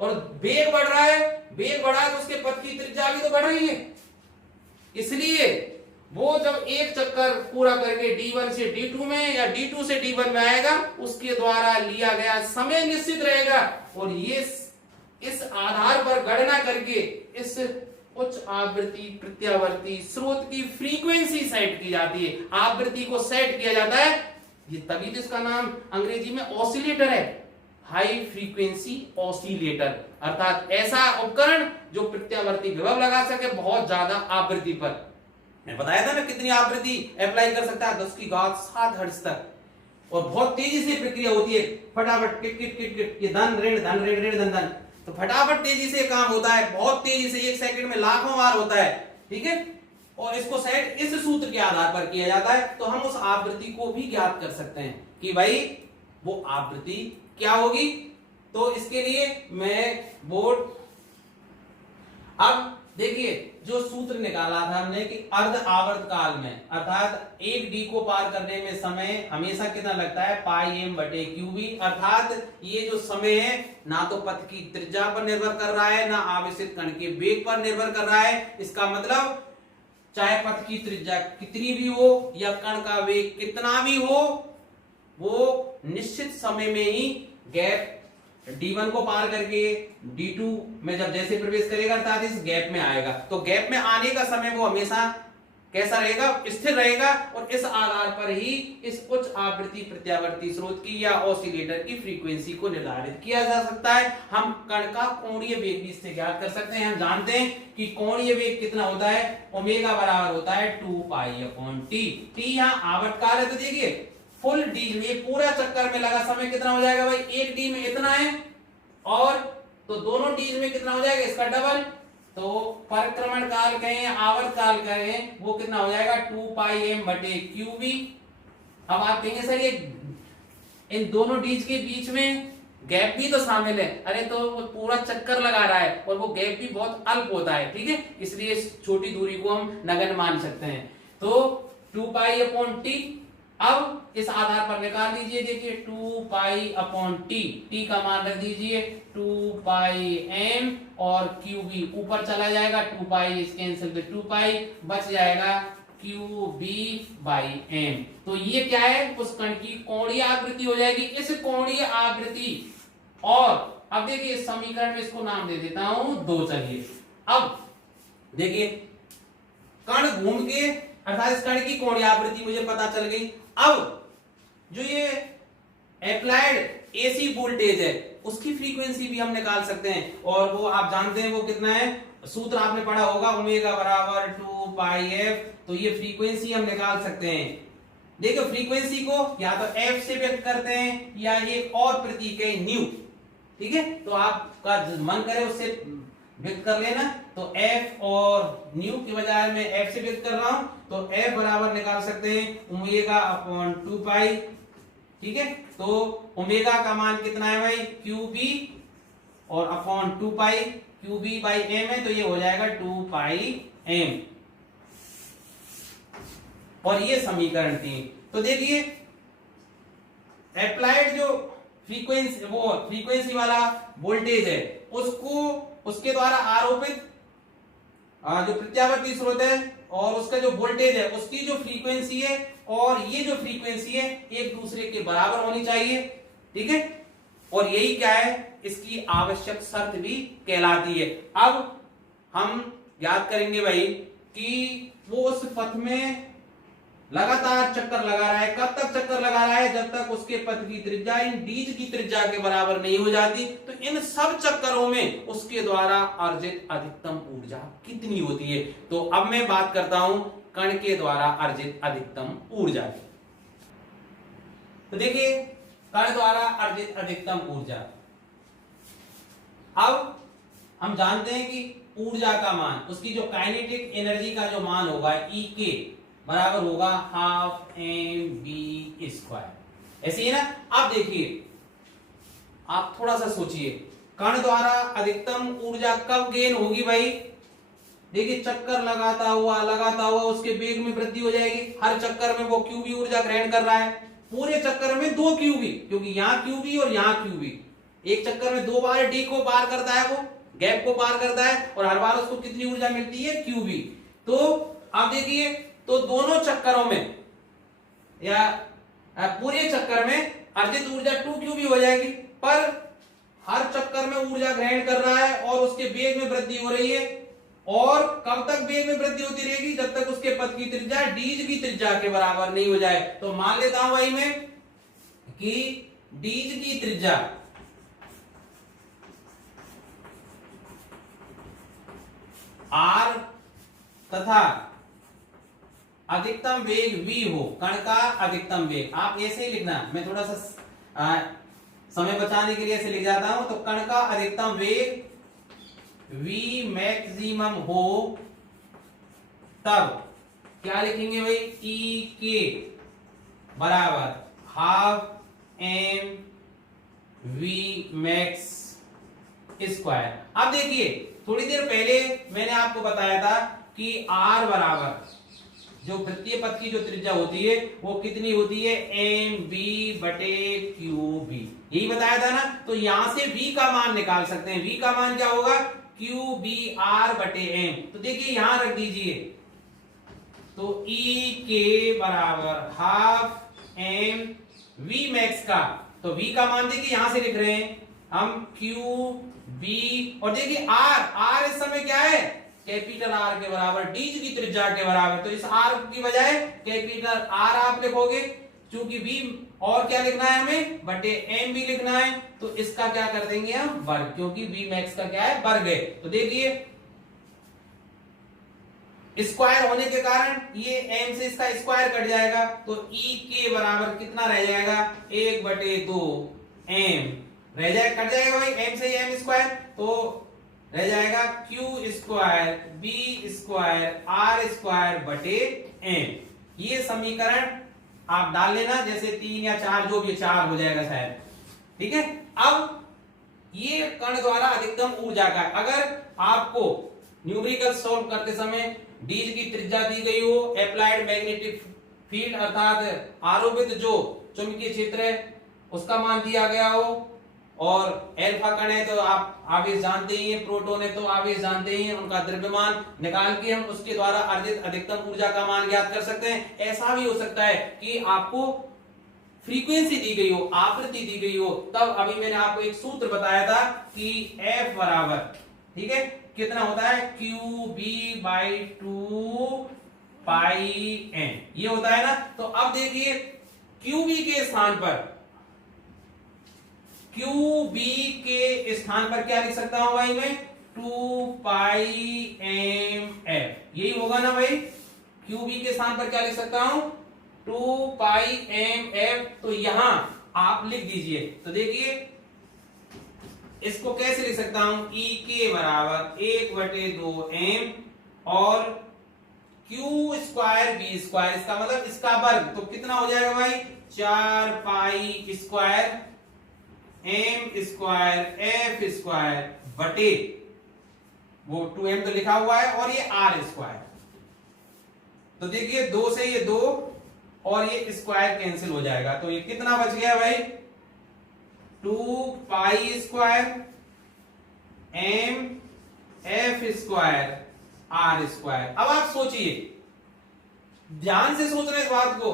और वेग बढ़ रहा है, वेग बढ़ा है तो उसके पथ की त्रिज्या भी तो बढ़ रही है, इसलिए वो जब एक चक्कर पूरा करके D1 से D2 में या D2 से D1 में आएगा उसके द्वारा लिया गया समय निश्चित रहेगा, और ये इस आधार पर गणना करके इस उच्च आवृत्ति प्रत्यावर्ती स्रोत की फ्रीक्वेंसी सेट की जाती है, आवृत्ति को सेट किया जाता है, ये तभी तो इसका नाम अंग्रेजी में ऑसिलेटर है, हाई फ्रीक्वेंसी ऑसिलेटर, अर्थात ऐसा उपकरण जो प्रत्यावर्ती विभव लगा सके बहुत ज्यादा आवृत्ति पर। मैं बताया था ना कितनी आवृत्ति अप्लाई कर सकता है, 10⁷ हर्ट्ज तक, और बहुत तेजी से प्रक्रिया होती है, फटाफट किट किट किट किट, ये धन ऋण धन ऋण ऋण धन धन, तो फटाफट तेजी से काम होता है, बहुत तेजी से, 1 सेकंड में लाखों बार होता है, ठीक है, और इसको सेट इस सूत्र के आधार पर किया जाता है, तो हम उस आवृत्ति को भी ज्ञात कर सकते हैं कि भाई वो आवृत्ति क्या होगी। तो इसके लिए मैं बोर्ड, अब देखिए जो सूत्र निकाला था हमने कि अर्ध आवर्त काल में अर्थात 1d को पार करने में समय हमेशा कितना लगता है, पाई m बटे क्यूबी, अर्थात ये जो समय है ना तो पथ की त्रिज्या पर निर्भर कर रहा है ना आवेशित कण के वेग पर निर्भर कर रहा है, इसका मतलब चाहे पथ की त्रिज्या कितनी भी हो या कण का वेग कितना भी हो, वो निश्चित समय में ही गैप D1 को पार करके D2 में जब जैसे प्रवेश करेगा अर्थात इस गैप में आएगा, तो गैप में आने का समय वो हमेशा कैसा रहेगा, स्थिर रहेगा, और इस आधार पर ही इस उच्च आवृत्ति प्रत्यावर्ती स्रोत की या ऑसिलेटर की फ्रीक्वेंसी को निर्धारित किया जा सकता है। हम कण का कोणीय वेग भी इससे ज्ञात कर सकते हैं। हम जानते हैं कि कोणीय वेग कितना होता है, ओमेगा बराबर होता है 2π/T। T यहाँ आवर्तकाल है, तो देखिए फुल डी में पूरा चक्कर में लगा समय कितना हो जाएगा भाई, 1d में इतना है, और तो दोनों डी में कितना हो जाएगा इसका डबल, तो परिक्रमण काल कहें आवर्त काल कहें वो कितना हो जाएगा 2πm बटे क्यूबी। अब आप कहेंगे सर ये इन दोनों डीज के बीच में गैप भी तो शामिल है, अरे तो वो पूरा चक्कर लगा रहा है और वो गैप भी बहुत अल्प होता है, ठीक है, इसलिए इस छोटी दूरी को हम नगण्य मान सकते हैं। तो 2π/T अब इस आधार पर निकाल लीजिए, देखिए 2π/T, T का मान रख दीजिए 2πm और QB ऊपर चला जाएगा, 2π कैंसिल तो 2π बच जाएगा QB/m। तो ये क्या है, उस कण की कोणीय आवृत्ति हो जाएगी। इस कोणीय आवृत्ति, और अब देखिए इस समीकरण में इसको नाम दे देता हूं 2। चलिए अब देखिए कण घूम के अर्थात इस कण की कोणीय आवृत्ति मुझे पता चल गई। अब जो ये एप्लाइड एसी वोल्टेज है उसकी फ्रीक्वेंसी भी हम निकाल सकते हैं, और वो आप जानते हैं वो कितना है, सूत्र आपने पढ़ा होगा, ओमेगा बराबर 2 पाई एफ। तो ये फ्रीक्वेंसी हम निकाल सकते हैं। देखो फ्रीक्वेंसी को या तो एफ से व्यक्त करते हैं या एक और प्रतीक है न्यू। ठीक है, तो आपका मन करे उससे व्यक्त कर लेना। तो एफ और न्यू की बजाय मैं एफ से व्यक्त कर रहा हूं, तो एफ बराबर निकाल सकते हैं ओमेगा अपॉन 2 पाई। ठीक है, तो ओमेगा का मान कितना है भाई, क्यू बी, और upon 2 pi, Q B by M है, तो ये हो जाएगा 2 पाई एम। और ये समीकरण 3। तो देखिए अप्लाइड जो फ्रीक्वेंसी वाला वोल्टेज है उसको उसके द्वारा आरोपित जो प्रत्यावर्ती स्रोत है और उसका जो वोल्टेज है उसकी जो फ्रीक्वेंसी है और ये जो फ्रीक्वेंसी है एक दूसरे के बराबर होनी चाहिए। ठीक है, और यही क्या है, इसकी आवश्यक शर्त भी कहलाती है। अब हम याद करेंगे भाई कि वो उस पथ में लगातार चक्कर लगा रहा है। कब तक चक्कर लगा रहा है, जब तक उसके पथ की त्रिज्या इन डीज की त्रिज्या के बराबर नहीं हो जाती। तो इन सब चक्करों में उसके द्वारा अर्जित अधिकतम ऊर्जा कितनी होती है। तो अब मैं बात करता हूं कण के द्वारा अर्जित अधिकतम ऊर्जा की। तो देखिए कण द्वारा अर्जित अधिकतम ऊर्जा, अब हम जानते हैं कि ऊर्जा का मान, उसकी जो काइनेटिक एनर्जी का जो मान होगा ई के बराबर होगा हाफ एम बी स्क्वायर। ऐसे ही ना। अब देखिए आप थोड़ा सा सोचिए, कण द्वारा अधिकतम ऊर्जा कब गेन होगी भाई। देखिए चक्कर लगाता हुआ उसके वेग में वृद्धि हो जाएगी। हर चक्कर में वो क्यूबी ऊर्जा ग्रहण कर रहा है। पूरे चक्कर में 2 क्यूबी, क्योंकि यहाँ क्यूबी और यहाँ क्यूबी। एक चक्कर में 2 बार डी को पार करता है, वो गैप को पार करता है, और हर बार उसको कितनी ऊर्जा मिलती है, क्यूबी। तो अब देखिए, तो दोनों चक्करों में या पूरे चक्कर में अर्जित ऊर्जा 2 क्यूबी हो जाएगी, पर हर चक्कर में ऊर्जा ग्रहण कर रहा है और उसके वेग में वृद्धि हो रही है। और कब तक वेग में वृद्धि होती रहेगी, जब तक उसके पथ की त्रिज्या डीज की त्रिज्या के बराबर नहीं हो जाए। तो मान लेता हूं भाई मैं कि डीज की त्रिज्या आर तथा अधिकतम वेग v हो, कण का अधिकतम वेग। आप ऐसे ही लिखना, मैं थोड़ा सा समय बचाने के लिए ऐसे लिख जाता हूं। तो कण का अधिकतम वेग v मैक्सिमम हो तब क्या लिखेंगे भाई, e के बराबर half M V max square. अब देखिए थोड़ी देर पहले मैंने आपको बताया था कि r बराबर जो वृत्तीय पथ की जो त्रिज्या होती है वो कितनी होती है, एम बी बटे क्यू बी। यही बताया था ना। तो यहां से v का मान निकाल सकते हैं। v का मान क्या होगा, क्यू बी आर बटे एम। तो देखिए यहां रख दीजिए, तो ई के बराबर हाफ एम वी मैक्स का, तो v का मान देखिए यहां से लिख रहे हैं हम क्यू बी, और देखिए r इस समय क्या है, कैपिटल आर के बराबर, डीज की त्रिज्या के बराबर। तो इस आर की बजाय कैपिटल आर आप लिखोगे, क्योंकि v और क्या लिखना है हमें, बटे एम भी लिखना है। तो इसका क्या कर देंगे हम, वर्ग, क्योंकि v मैक्स का क्या है, वर्ग है। तो देखिए स्क्वायर होने के कारण ये m से इसका स्क्वायर कट जाएगा, तो e के बराबर कितना रह जाएगा, 1/2 m रह जाए, कट जाएगा भाई m से m स्क्वायर, तो रह जाएगा q square b square r square बटे m। ये समीकरण आप डाल लेना, जैसे 3 या 4 जो भी 4 हो जाएगा शायद। ठीक है, अब ये कण द्वारा अधिकतम ऊर्जा का, अगर आपको न्यूमेरिकल सॉल्व करते समय डीज की त्रिज्या दी गई हो, अप्लाइड मैग्नेटिक फील्ड अर्थात आरोपित जो चुंबकीय क्षेत्र है उसका मान दिया गया हो, और अल्फा कण है तो आप आवेश जानते ही हैं, प्रोटॉन है तो आवेश जानते ही हैं, उनका द्रव्यमान निकाल के हम उसके द्वारा अर्जित अधिकतम ऊर्जा का मान ज्ञात कर सकते हैं। ऐसा भी हो सकता है कि आपको फ्रीक्वेंसी दी गई हो, आवृत्ति दी गई हो, तब अभी मैंने आपको एक सूत्र बताया था कि F बराबर, ठीक है, कितना होता है, Q B by 2 pi N, ये होता है ना। तो अब देखिए क्यू बी के स्थान पर, क्यू बी के स्थान पर क्या लिख सकता हूं भाई मैं, 2πmf यही होगा ना भाई। QB के स्थान पर क्या लिख सकता हूं 2πmf। तो यहां आप लिख दीजिए। तो देखिए इसको कैसे लिख सकता हूं E के बराबर 1/2m और Q स्क्वायर B स्क्वायर, इसका मतलब इसका वर्ग। तो कितना हो जाएगा भाई 4π square m square f square बटे वो 2m तो लिखा हुआ है और ये r स्क्वायर। तो देखिए 2 से ये 2 और ये स्क्वायर कैंसिल हो जाएगा। तो ये कितना बच गया भाई 2π square m f square r square. अब आप सोचिए, ध्यान से सोच रहे इस बात को।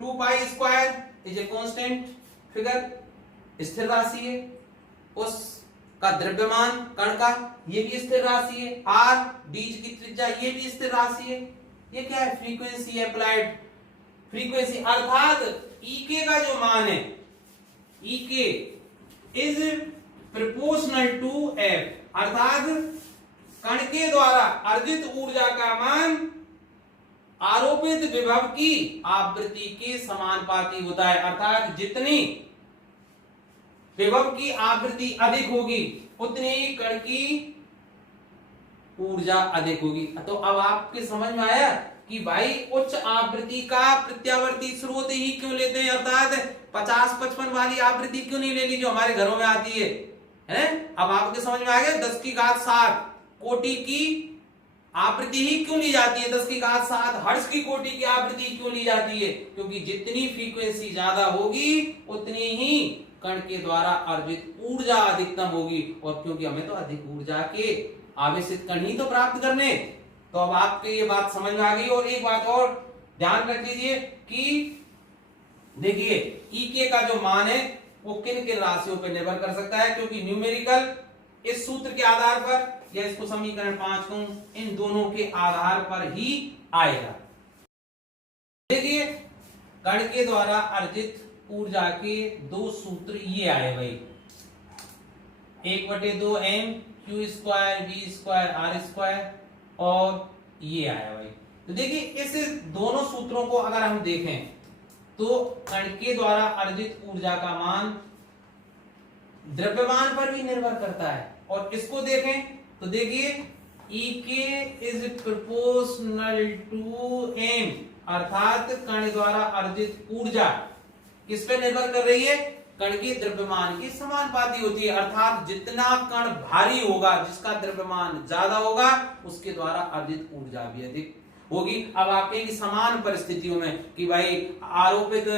2π square is a constant figure, स्थिर राशि है। उसका द्रव्यमान कण का ये भी स्थिर राशि है। r बीज की त्रिज्या ये भी स्थिर राशि है। ये क्या है फ्रीक्वेंसी, अप्लाइड फ्रीक्वेंसी, अर्थात ek का जो मान है ek is proportional to f, अर्थात कण के द्वारा अर्जित ऊर्जा का मान आरोपित विभव की आवृत्ति के समानुपाती होता है। अर्थात जितनी विभव की आवृत्ति अधिक होगी उतनी ही कण की ऊर्जा अधिक होगी। तो अब आपके समझ में आया कि भाई उच्च आवृत्ति का प्रत्यावर्ती स्रोत ही क्यों लेते हैं, अर्थात 50-55 वाली आवृत्ति क्यों नहीं ले ली जो हमारे घरों में आती है, हैं? अब आपके समझ में आ गया 10⁻7 कोटि की आवृत्ति ही क्यों ली जाती है, 10⁻7 हर्ट्ज की कोटि की आवृत्ति क्यों ली जाती है, क्योंकि जितनी फ्रीक्वेंसी ज्यादा होगी उतनी ही कण के द्वारा अर्जित ऊर्जा अधिकतम होगी। और क्योंकि हमें तो अधिक ऊर्जा के आवेशित कण ही तो प्राप्त करने। तो अब आपके ये बात समझ में आ गई। और एक बात और ध्यान रख लीजिए कि देखिए ek का जो मान है वो किन किन राशियों पर निर्भर कर सकता है, क्योंकि न्यूमेरिकल इस सूत्र के आधार पर या इसको समीकरण 5 कहूं, इन दोनों के आधार पर ही आएगा। देखिए कण के द्वारा अर्जित ऊर्जा के दो सूत्र ये आए भाई, 1/2m Q square B square R square, और ये आया भाई। तो देखिए इस दोनों सूत्रों को अगर हम देखें तो कण के द्वारा अर्जित ऊर्जा का मान द्रव्यमान पर भी निर्भर करता है। और इसको देखें तो देखिए ek is proportional to m, अर्थात कण द्वारा अर्जित ऊर्जा किस पे निर्भर कर रही है, कण के द्रव्यमान की समानुपाती होती है। अर्थात जितना कण भारी होगा, जिसका द्रव्यमान ज्यादा होगा, उसके द्वारा अर्जित ऊर्जा भी अधिक होगी। अब आप कहेंगे समान परिस्थितियों में कि भाई आरोपित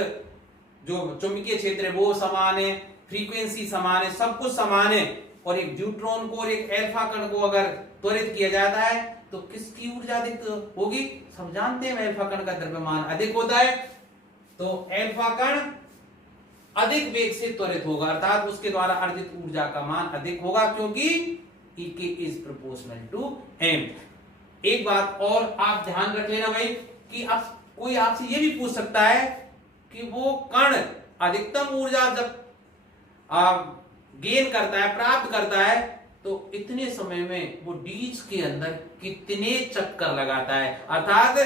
जो चुंबकीय क्षेत्र है वो समान है, फ्रीक्वेंसी समान है, सब कुछ समान है, और एक न्यूट्रॉन को और एक अल्फा कण को अगर त्वरित किया जाता है तो किसकी ऊर्जा अधिक होगी, सब जानते हैं अल्फा कण का द्रव्यमान अधिक होता है, तो अल्फा कण अधिक वेग से त्वरित होगा, अर्थात उसके द्वारा अर्जित ऊर्जा का मान अधिक होगा, क्योंकि ek is proportional to m। एक बात और आप ध्यान रख लेना भाई कि अब कोई आपसे ये भी पूछ सकता है कि वो कण अधिकतम ऊर्जा जब गेन करता है, प्राप्त करता है, तो इतने समय में वो डीज के अंदर कितने चक्कर लगाता है, अर्थात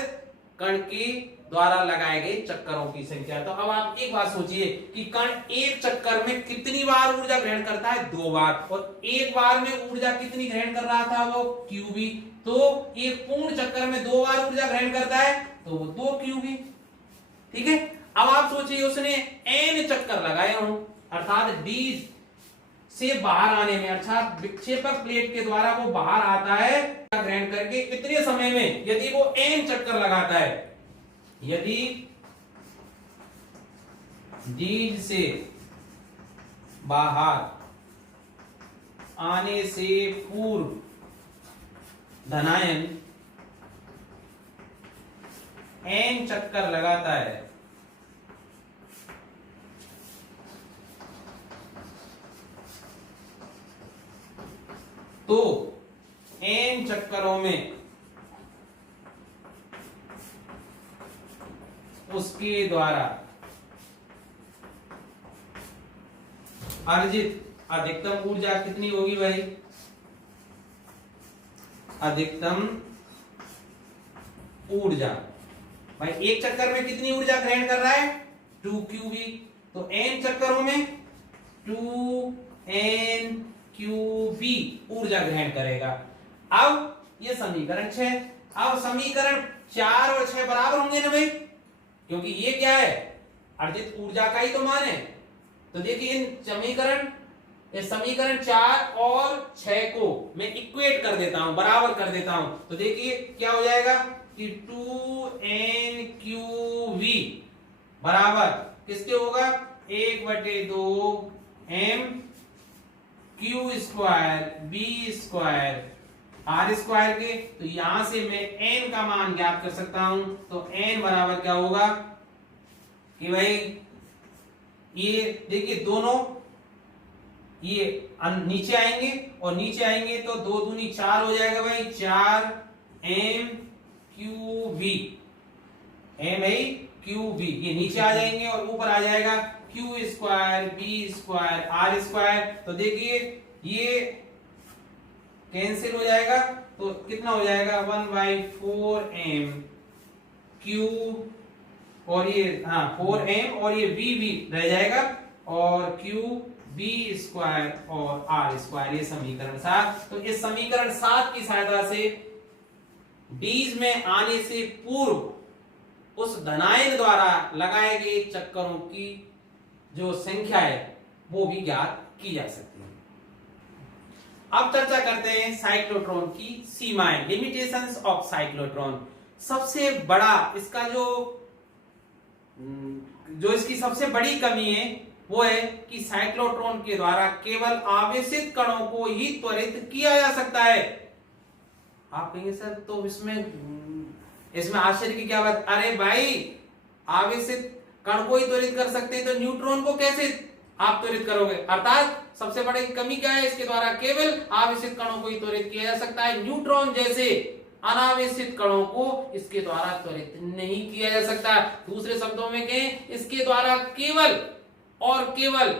कण के द्वारा लगाए गए चक्करों की संख्या। तो अब आप एक बात सोचिए कि कण एक चक्कर में कितनी बार ऊर्जा ग्रहण करता है, 2 बार, और एक बार में ऊर्जा कितनी ग्रहण कर रहा था वो QB, तो एक पूर्ण चक्कर में 2 बार ऊर्जा ग्रहण करता है तो वो 2 QB। ठीक है, अब आप सोचिए उसने n चक्कर लगाए हों, अर्थात डीज से बाहर आने में, अर्थात विक्षेपक प्लेट के द्वारा वो बाहर आता है ग्रहण करके, इतने समय में यदि वो n चक्कर लगाता है, यदि डीज से बाहर आने से पूर्व धनायन n चक्कर लगाता है तो n चक्करों में उसके द्वारा अर्जित अधिकतम ऊर्जा कितनी होगी भाई, अधिकतम ऊर्जा। भाई एक चक्कर में कितनी ऊर्जा ग्रहण कर रहा है? 2qv। तो n चक्करों में 2n/qv ऊर्जा ग्रहण करेगा। अब ये समीकरण 6। अब समीकरण 4 और 6 बराबर होंगे ना भाई, क्योंकि ये क्या है? अर्जित ऊर्जा का ही तो मान है। तो देखिए इन समीकरण 4 और 6 को मैं इक्वेट कर देता हूं, बराबर कर देता हूं। तो देखिए क्या हो जाएगा कि 2n/qv बराबर किसके होगा? 1/2 m q square b square r square के। तो यहां से मैं n का मान ज्ञात कर सकता हूं। तो n बराबर क्या होगा कि भाई ये देखिए दोनों ये नीचे आएंगे और नीचे आएंगे तो 2 दूनी 4 हो जाएगा भाई, 4m/qv। m/qv ये नीचे आ जाएंगे और ऊपर आ जाएगा q square b square r square. तो देखिए ये कैंसिल हो जाएगा तो कितना हो जाएगा? 1/4m q और ये 4m और ये v रह जाएगा और q b स्क्वायर और r स्क्वायर। ये समीकरण 7। तो इस समीकरण 7 की सहायता से डीज में आने से पूर्व उस धनायन द्वारा लगाए गए चक्करों की जो संख्या है वो भी ज्ञात की जा सकती है। अब चर्चा करते हैं साइक्लोट्रॉन की सीमाएं, लिमिटेशंस ऑफ साइक्लोट्रॉन। सबसे बड़ा इसका जो इसकी सबसे बड़ी कमी है वो है कि साइक्लोट्रॉन के द्वारा केवल आवेशित कणों को ही त्वरित किया जा सकता है। आप कहेंगे सर तो इसमें आश्चर्य की क्या बात? अरे भाई आवेशित कण को ही त्वरित कर सकते हैं तो न्यूट्रॉन को कैसे आप त्वरित करोगे? अर्थात सबसे बड़ी कमी क्या है? इसके द्वारा केवल आवेशित कणों को ही त्वरित किया जा सकता है। न्यूट्रॉन जैसे अनावेशित कणों को इसके द्वारा त्वरित नहीं किया जा सकता। दूसरे शब्दों में कहें, इसके द्वारा केवल और केवल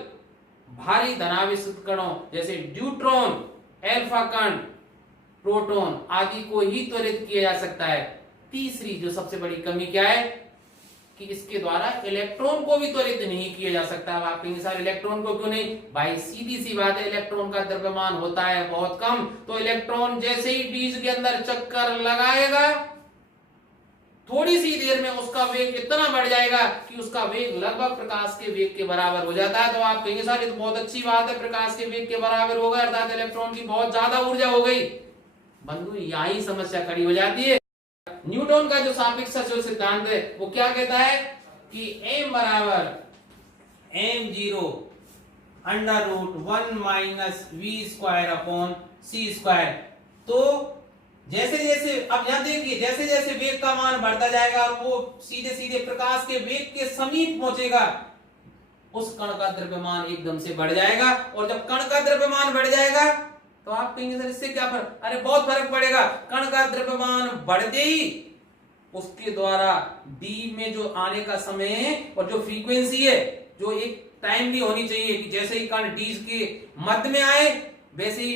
भारी धनावेशित कणों जैसे ड्यूट्रॉन, अल्फा कण, प्रोटॉन आदि को ही त्वरित किया जा सकता है। तीसरी जो सबसे बड़ी कमी क्या है कि इसके द्वारा इलेक्ट्रॉन को भी त्वरित नहीं किया जा सकता। अब आप कहेंगे सर इलेक्ट्रॉन को क्यों नहीं? भाई सीधी सी बात है, इलेक्ट्रॉन का द्रव्यमान होता है बहुत कम। तो इलेक्ट्रॉन जैसे ही बीज के अंदर चक्कर लगाएगा थोड़ी सी देर में उसका वेग इतना बढ़ जाएगा कि उसका वेग लगभग प्रकाश के वेग के बराबर हो जाता है। तो आप कहेंगे सर ये तो बहुत अच्छी बात है, प्रकाश के वेग के बराबर हो गया अर्थात इलेक्ट्रॉन की बहुत ज्यादा ऊर्जा हो गई। बंधु यही समस्या खड़ी हो जाती है। न्यूटन का जो सापेक्ष जो सिद्धांत है वो क्या कहता है कि m बराबर m0 √1 - v square upon c square. तो जैसे जैसे अब यहां देखिए जैसे जैसे वेग का मान बढ़ता जाएगा और वो सीधे सीधे प्रकाश के वेग के समीप पहुंचेगा उस कण का द्रव्यमान एकदम से बढ़ जाएगा। और जब कण का द्रव्यमान बढ़ जाएगा तो आप कहेंगे सर इससे क्या फर्क? अरे बहुत फर्क पड़ेगा। कण का द्रव्यमान बढ़ते ही उसके द्वारा d में जो आने का समय है और जो फ्रीक्वेंसी है, जो एक टाइम भी होनी चाहिए कि जैसे ही कण d के मध्य में आए वैसे ही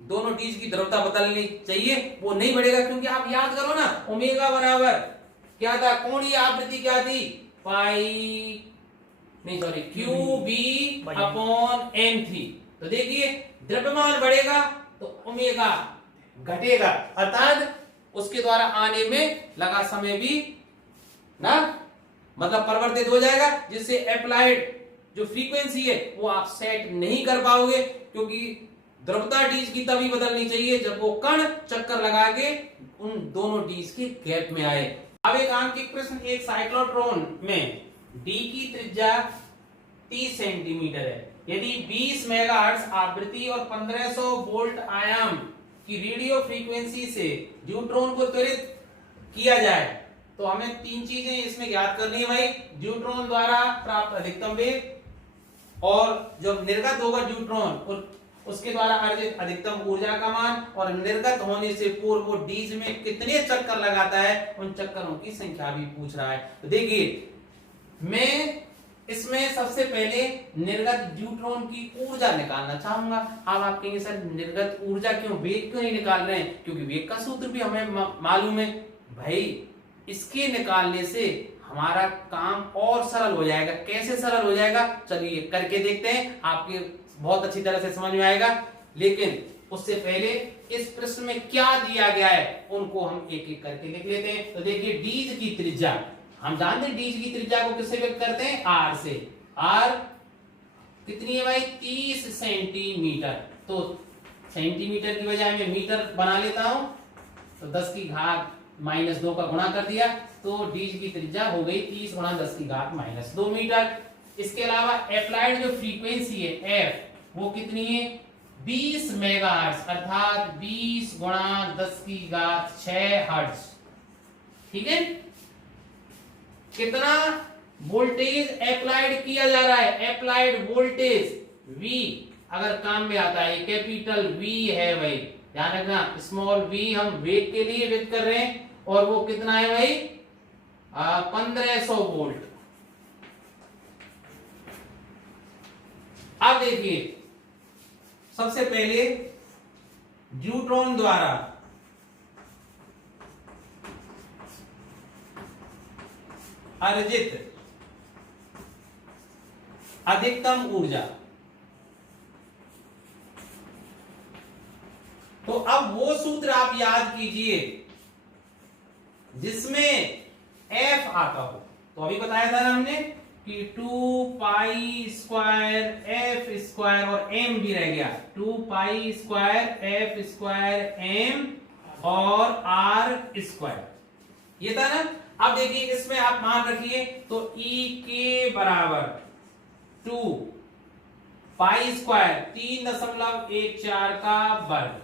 दोनों d की द्रव्यता बदलनी चाहिए, वो नहीं बढ़ेगा। क्योंकि आप याद करो ना ओमेगा बराबर क्या था? कोणीय आवृत्ति क्या थी? QB अपॉन m थी। तो देखिए द्रव्यमान बढ़ेगा तो ओमेगा घटेगा अर्थात उसके द्वारा आने में लगा समय भी ना मतलब परिवर्तित हो जाएगा, जिससे अप्लाइड जो फ्रीक्वेंसी है वो आप सेट नहीं कर पाओगे। क्योंकि द्रव्यता डीज की तभी बदलनी चाहिए जब वो कण चक्कर लगा के उन दोनों डीज के गैप में आए। अब एक आंकिक प्रश्न, एक साइक्लोट्रॉन में डी की त्रिज्या 30 सेंटीमीटर है। यदि 20 मेगाहर्ट्ज आवृत्ति और 1500 वोल्ट आयाम की रेडियो फ्रीक्वेंसी से ड्यूट्रॉन को त्वरित किया जाए तो हमें तीन चीजें इसमें ज्ञात करनी है भाई। ड्यूट्रॉन द्वारा प्राप्त अधिकतम वेग और जब निर्गत होगा ड्यूट्रॉन और उसके द्वारा अर्जित अधिकतम ऊर्जा का मान, और निर्गत होने से पूर्व वो डीज में कितने चक्कर लगाता है उन चक्करों की संख्या भी पूछ रहा है। तो देखिए मैं इसमें सबसे पहले निर्गत न्यूट्रॉन की ऊर्जा निकालना चाहूंगा। अब आप कहेंगे सर निर्गत ऊर्जा क्यों, वेग क्यों नहीं निकाल रहे हैं? क्योंकि वेग का सूत्र भी हमें मालूम है भाई। इसके निकालने से हमारा काम और सरल हो जाएगा। कैसे सरल हो जाएगा, चलिए करके देखते हैं, आपके बहुत अच्छी तरह से समझ में आएगा। लेकिन उससे पहले इस प्रश्न में क्या दिया गया है उनको हम एक एक करके लिख लेते हैं। तो देखिए डीज की त्रिज्या, हम जानते हैं डीज की त्रिज्या को किससे व्यक्त करते हैं, आर से। आर कितनी है भाई, 30 सेंटीमीटर। तो सेंटीमीटर की बजाय मैं मीटर बना लेता हूं, तो 10 की घात -2 का गुणा कर दिया, तो डीज की त्रिज्या हो गई 30 गुणा 10 की घात -2 मीटर। इसके अलावा एप्लाइड जो फ्रीक्वेंसी है एफ, वो कितनी है, 20 मेगाहर्ट्ज, अर्थात 20 गुणा 10 की घात 6 हर्ट्ज। ठीक है, कितना वोल्टेज अप्लाइड किया जा रहा है, अप्लाइड वोल्टेज V अगर काम में आता है, कैपिटल V है भाई, ध्यान रखना, स्मॉल v हम वेग के लिए व्यक्त कर रहे हैं, और वो कितना है भाई, 1500 वोल्ट। अब देखिए सबसे पहले न्यूट्रॉन द्वारा अर्जित अधिकतम ऊर्जा। तो अब वो सूत्र आप याद कीजिए जिसमें F आता हो। तो अभी बताया था ना हमने कि 2 पाई स्क्वायर एफ स्क्वायर और m भी रह गया, 2 pi square F square m और r स्क्वायर, ये था ना। अब देखिए इसमें आप मान रखिए, तो E के बराबर 2 पाई स्क्वायर 3.14 का वर्ग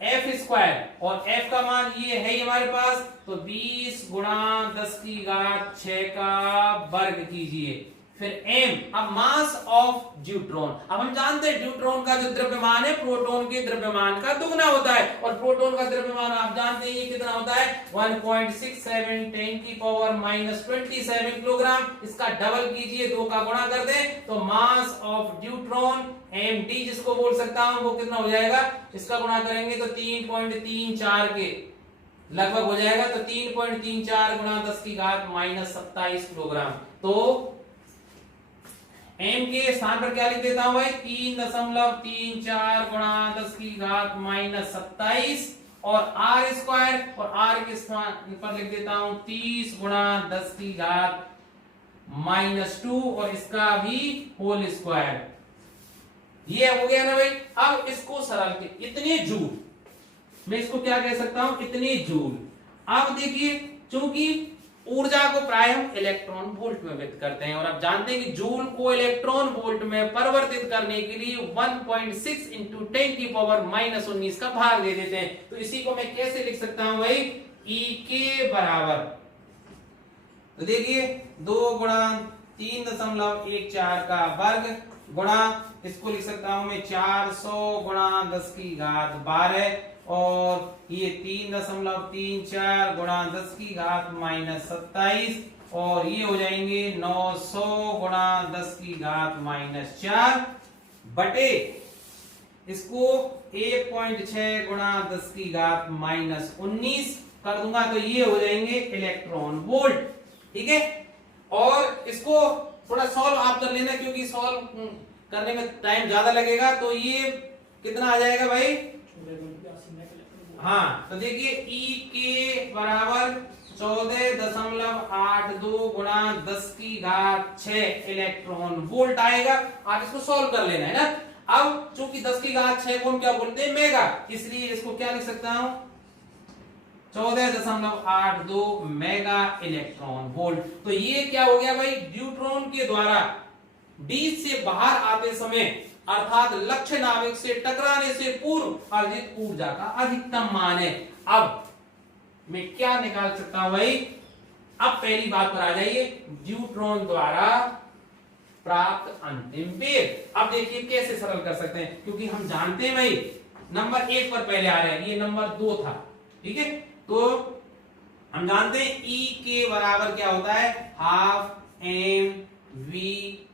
एफ स्क्वायर, और एफ का मान ये है ही हमारे पास, तो 20 गुणा 10 की घात 6 का वर्ग कीजिए। फिर m, अब मास ऑफ न्यूट्रॉन। अब हम जानते हैं न्यूट्रॉन का जो द्रव्यमान है प्रोटॉन के द्रव्यमान का दुगना होता है, और प्रोटॉन का द्रव्यमान आप जानते हैं ये कितना होता है, 1.67 10⁻27 किलोग्राम। इसका डबल कीजिए, 2 का गुणा कर दें, तो मास ऑफ न्यूट्रॉन md जिसको बोल सकता हूं वो कितना हो जाएगा, इसका गुणा करेंगे तो 3.34 के लगभग हो जाएगा, तो 3.34 गुणा 10 की घात -27 किलोग्राम। तो m के स्थान पर क्या लिख देता हूं भाई, 3.34 गुणा 10 की घात -27, और r स्क्वायर, और r के स्थान पर लिख देता हूं 30 गुणा 10 की घात -2, और इसका भी होल स्क्वायर। ये हो गया ना भाई। अब इसको सरल के इतने जूल, मैं इसको क्या कह सकता हूं, इतने जूल। अब देखिए चूंकि ऊर्जा को प्राय हम इलेक्ट्रॉन वोल्ट में व्यक्त करते हैं, और आप जानते हैं कि जूल को इलेक्ट्रॉन वोल्ट में परिवर्तित करने के लिए 1.6 × 10⁻⁻19 का भाग दे देते हैं। तो इसी को मैं कैसे लिख सकता हूं भाई, E के बराबर, तो देखिए 2 गुणा 3.14 का वर्ग गुणा, इसको लिख सकता हूं मैं 400 गुणा 10 की घात 12, और ये 3.34 गुणा 10 की घात -27, और ये हो जाएंगे 900 गुणा 10 की घात -4 बटे इसको 1.6 गुणा 10 की घात -19 कर दूंगा, तो ये हो जाएंगे इलेक्ट्रॉन वोल्ट। ठीक है, और इसको थोड़ा सॉल्व आप कर लेना, क्योंकि सॉल्व करने में टाइम ज्यादा लगेगा। तो ये कितना आ जाएगा भाई, हाँ, तो देखिए E के बराबर 14.82 गुणा 10 की घात 6 इलेक्ट्रॉन वोल्ट आएगा। आप इसको सॉल्व कर लेना है ना। अब चूंकि 10 की घात 6 को हम क्या बोलते हैं, मेगा, इसलिए इसको क्या लिख सकता हूं, 14.82 मेगा इलेक्ट्रॉन वोल्ट। तो ये क्या हो गया भाई, न्यूट्रॉन के द्वारा डी से बाहर आते समय, अर्थात लक्ष्य नाभिक से टकराने से पूर्व अर्जित ऊर्जा का अधिकतम मान है। अब मैं क्या निकाल सकता हूं भाई, अब पहली बात पर आ जाइए, न्यूट्रॉन द्वारा प्राप्त अंतिम वेग। अब देखिए कैसे सरल कर सकते हैं, क्योंकि हम जानते हैं भाई नंबर 1 पर पहले आ रहे हैं, ये नंबर 2 था। ठीक है, तो हम जानते हैं E के बराबर क्या होता है, ½ m वी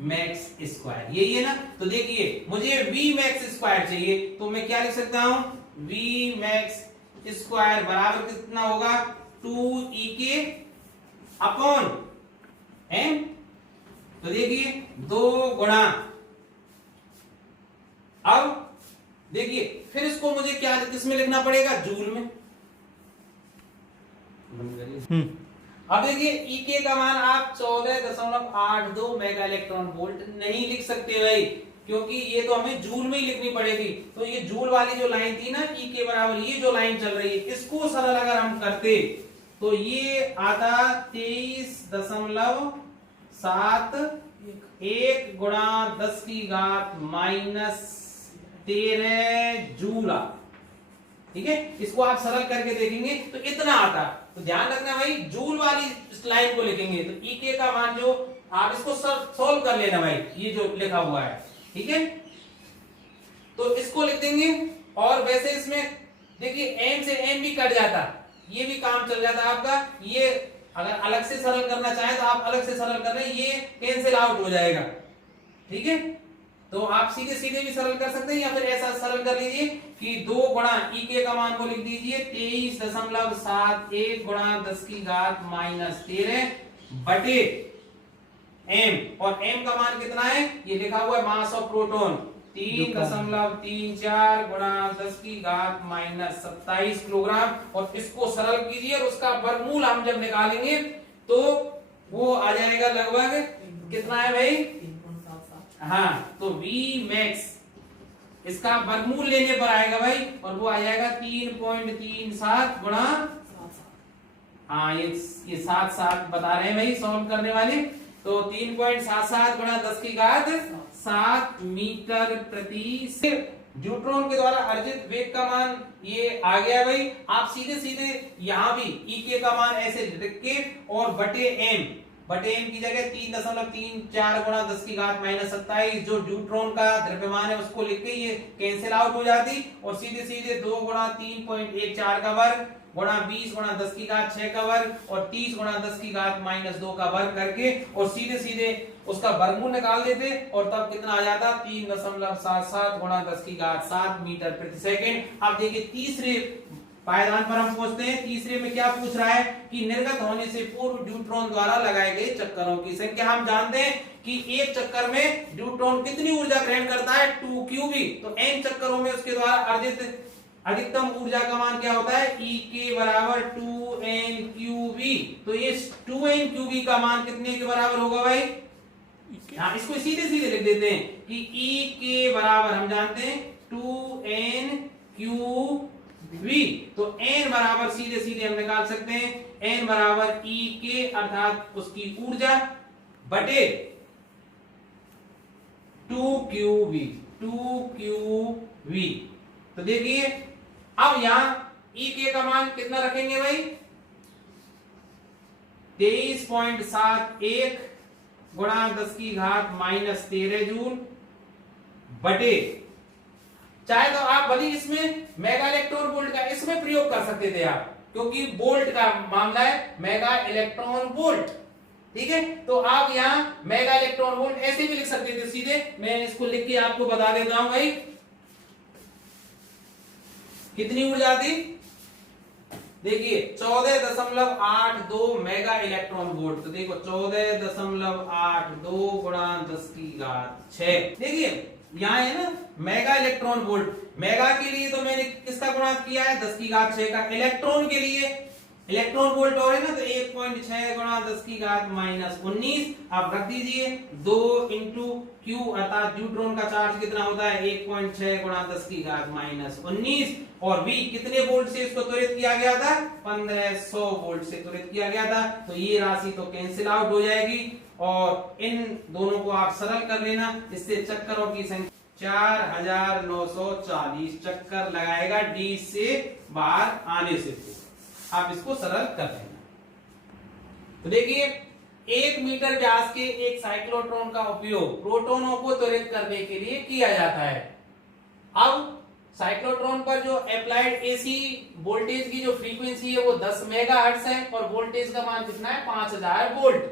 मैक्स स्क्वायर, यही है ना। तो देखिए मुझे वी मैक्स स्क्वायर चाहिए, तो मैं क्या लिख सकता हूं, वी मैक्स स्क्वायर बराबर कितना होगा, 2e के अपॉन m। तो देखिए 2 गुणा, अब देखिए फिर इसको मुझे क्या किसमें लिखना पड़ेगा, जूल में। अब देखिए ई के का मान आप 14.82 मेगा इलेक्ट्रॉन वोल्ट नहीं लिख सकते भाई, क्योंकि ये तो हमें जूल में ही लिखनी पड़ेगी। तो ये जूल वाली जो लाइन थी ना, ई के बराबर ये जो लाइन चल रही है, इसको सरल अगर हम करते तो ये आता 23.71 गुणा 10 की घात -13 जूल। ठीक है, इसको आप सरल करके देखेंगे तो इतना आता। तो ध्यान रखना भाई, जूल वाली लाइन को लिखेंगे तो ई के का मान जो, आप इसको सोल्व कर लेना भाई, ये जो लिखा हुआ है। ठीक है, तो इसको लिख देंगे। और वैसे इसमें देखिए एम से एम भी कट जाता, ये भी काम चल जाता आपका। ये अगर अलग से सरल करना चाहे तो आप अलग से सरल कर रहे हैं, ये कैंसिल आउट हो जाएगा। ठीक है, तो आप सीधे सीधे भी सरल कर सकते हैं, या फिर ऐसा सरल कर लीजिए कि 2 गुणा ई के का मान को लिख दीजिए 23.71 गुणा 10 की घात -13 बटे m। और m का मान कितना है, ये लिखा हुआ है मास ऑफ प्रोटॉन 3.34 गुणा 10 की घात -27 किलोग्राम। और इसको सरल कीजिए और उसका वर्गमूल हम जब निकालेंगे तो वो आ जाएगा लगभग कितना है भाई, हाँ, तो V मैक्स इसका वर्गमूल लेने पर आएगा भाई, और वो आ जाएगा 3.37 गुणा, हाँ ये 7 बता रहे हैं भाई सॉल्व करने वाले। तो 3.77 गुणा 10 की घात 7 मीटर प्रति सेकंड। न्यूट्रॉन के द्वारा अर्जित वेग का मान ये आ गया भाई। आप सीधे सीधे यहाँ भी ई के का मान ऐसे लिख के और बटे एम की जगह 3.34 गुणा 10 की घात -27 जो न्यूट्रॉन का द्रव्यमान है उसको लिख के ये कैंसिल आउट हो जाती। और सीधे सीधे 2 गुणा 3.14 का वर्ग गुणा 20 गुणा 10 की घात 6 का वर्ग और 30 गुणा 10 की घात -2 का वर्ग करके और सीधे सीधे उसका वर्गमूल निकाल देते, और तब कितना आ जाता, 3.77 गुणा 10 की घात 7 मीटर प्रति सेकंड। अब देखिए तीसरे पायदान पर हम पहुंचते हैं। तीसरे में क्या पूछ रहा है कि निर्गत होने से पूर्व न्यूट्रॉन द्वारा लगाए गए चक्करों की संख्या। हम जानते हैं कि एक चक्कर में न्यूट्रॉन कितनी ऊर्जा ग्रहण करता है, 2qv। तो n चक्करों में उसके द्वारा अर्जित अधिकतम ऊर्जा का मान क्या होता है, E के बराबर 2nqv। तो ये 2nqv का मान कितने के बराबर होगा भाई, हाँ इसको सीधे सीधे लिख देते हैं कि E के बराबर हम जानते हैं 2nqv। तो n बराबर सीधे सीधे हम निकाल सकते हैं, n बराबर E के अर्थात उसकी ऊर्जा बटे 2qv। तो देखिए अब यहां E के का मान कितना रखेंगे भाई, 23.71 गुणा 10 की घात -13 जूल बटे, चाहे तो आप भले इसमें मेगा इलेक्ट्रॉन वोल्ट का इसमें प्रयोग कर सकते थे आप, क्योंकि वोल्ट का मामला है, मेगा इलेक्ट्रॉन वोल्ट। ठीक है, तो आप यहां मेगा इलेक्ट्रॉन वोल्ट ऐसे भी लिख सकते थे सीधे। मैं इसको लिख के आपको बता देता हूं भाई कितनी ऊर्जा थी। देखिए 14.82 मेगा इलेक्ट्रॉन वोल्ट। तो देखो 14.82 गुणा 10 की घात 6। देखिए यहाँ है ना मेगा इलेक्ट्रॉन वोल्ट, मेगा के लिए तो मैंने किसका गुणा किया है, 10 की घात 6 का। इलेक्ट्रॉन के लिए इलेक्ट्रॉन वोल्ट और है ना, तो 1.6 गुणा 10 की घात -19। आप रख दीजिए 2 इंटू क्यू, अर्थात न्यूट्रॉन का चार्ज कितना होता है 1.6 गुणा 10 की घात -19। और V कितने वोल्ट से इसको त्वरित किया गया था, 1500 वोल्ट से त्वरित किया गया था। तो ये राशि तो कैंसिल आउट हो जाएगी और इन दोनों को आप सरल कर लेना। इससे चक्करों की संख्या 4940 चक्कर लगाएगा D से बाहर आने से। आप इसको सरल कर लेना। तो देखिए 1 मीटर व्यास के एक साइक्लोट्रॉन का उपयोग प्रोटॉनों को त्वरित करने के लिए किया जाता है। अब साइक्लोट्रॉन पर जो अप्लाइड एसी वोल्टेज की जो फ्रीक्वेंसी है वो 10 मेगाहर्ट्ज है और वोल्टेज का मान कितना है 5000 वोल्ट।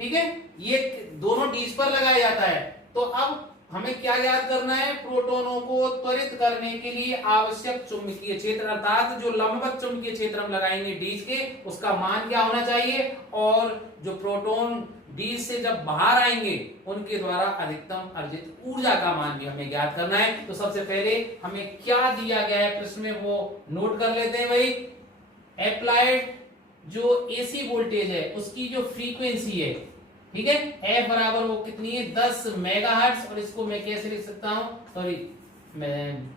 ठीक है, ये दोनों डीज पर लगाया जाता है। तो अब हमें क्या याद करना है, प्रोटोनों को त्वरित करने के लिए आवश्यक चुंबकीय क्षेत्र अर्थात जो लंबवत चुंबकीय क्षेत्र हम लगाएंगे डीज के, उसका मान क्या होना चाहिए, और जो प्रोटोन डीज से जब बाहर आएंगे उनके द्वारा अधिकतम अर्जित ऊर्जा का मान भी हमें ज्ञात करना है। तो सबसे पहले हमें क्या दिया गया है प्रश्न में वो नोट कर लेते हैं भाई। अप्लाइड जो एसी वोल्टेज है उसकी जो फ्रीक्वेंसी है, ठीक है, एफ बराबर वो कितनी है 10 मेगाहर्ट्ज, और इसको मैं कैसे लिख सकता हूं, सॉरी मैं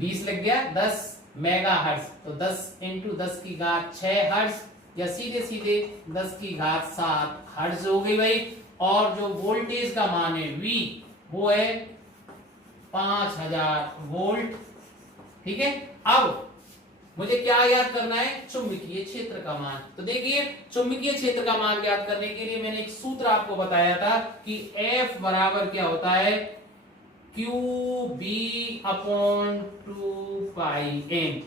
20 लग गया, 10 मेगाहर्ट्ज, तो 10 इंटू 10 की घात 6 हर्ट्ज, या सीधे सीधे 10 की घात 7 हर्ट्ज हो गई भाई। और जो वोल्टेज का मान है V वो है 5000 वोल्ट, ठीक है। अब मुझे क्या याद करना है, चुंबकीय क्षेत्र का मान। तो देखिए चुंबकीय क्षेत्र का मान याद करने के लिए मैंने एक सूत्र आपको बताया था कि F बराबर क्या होता है, QB अपॉन 2πn।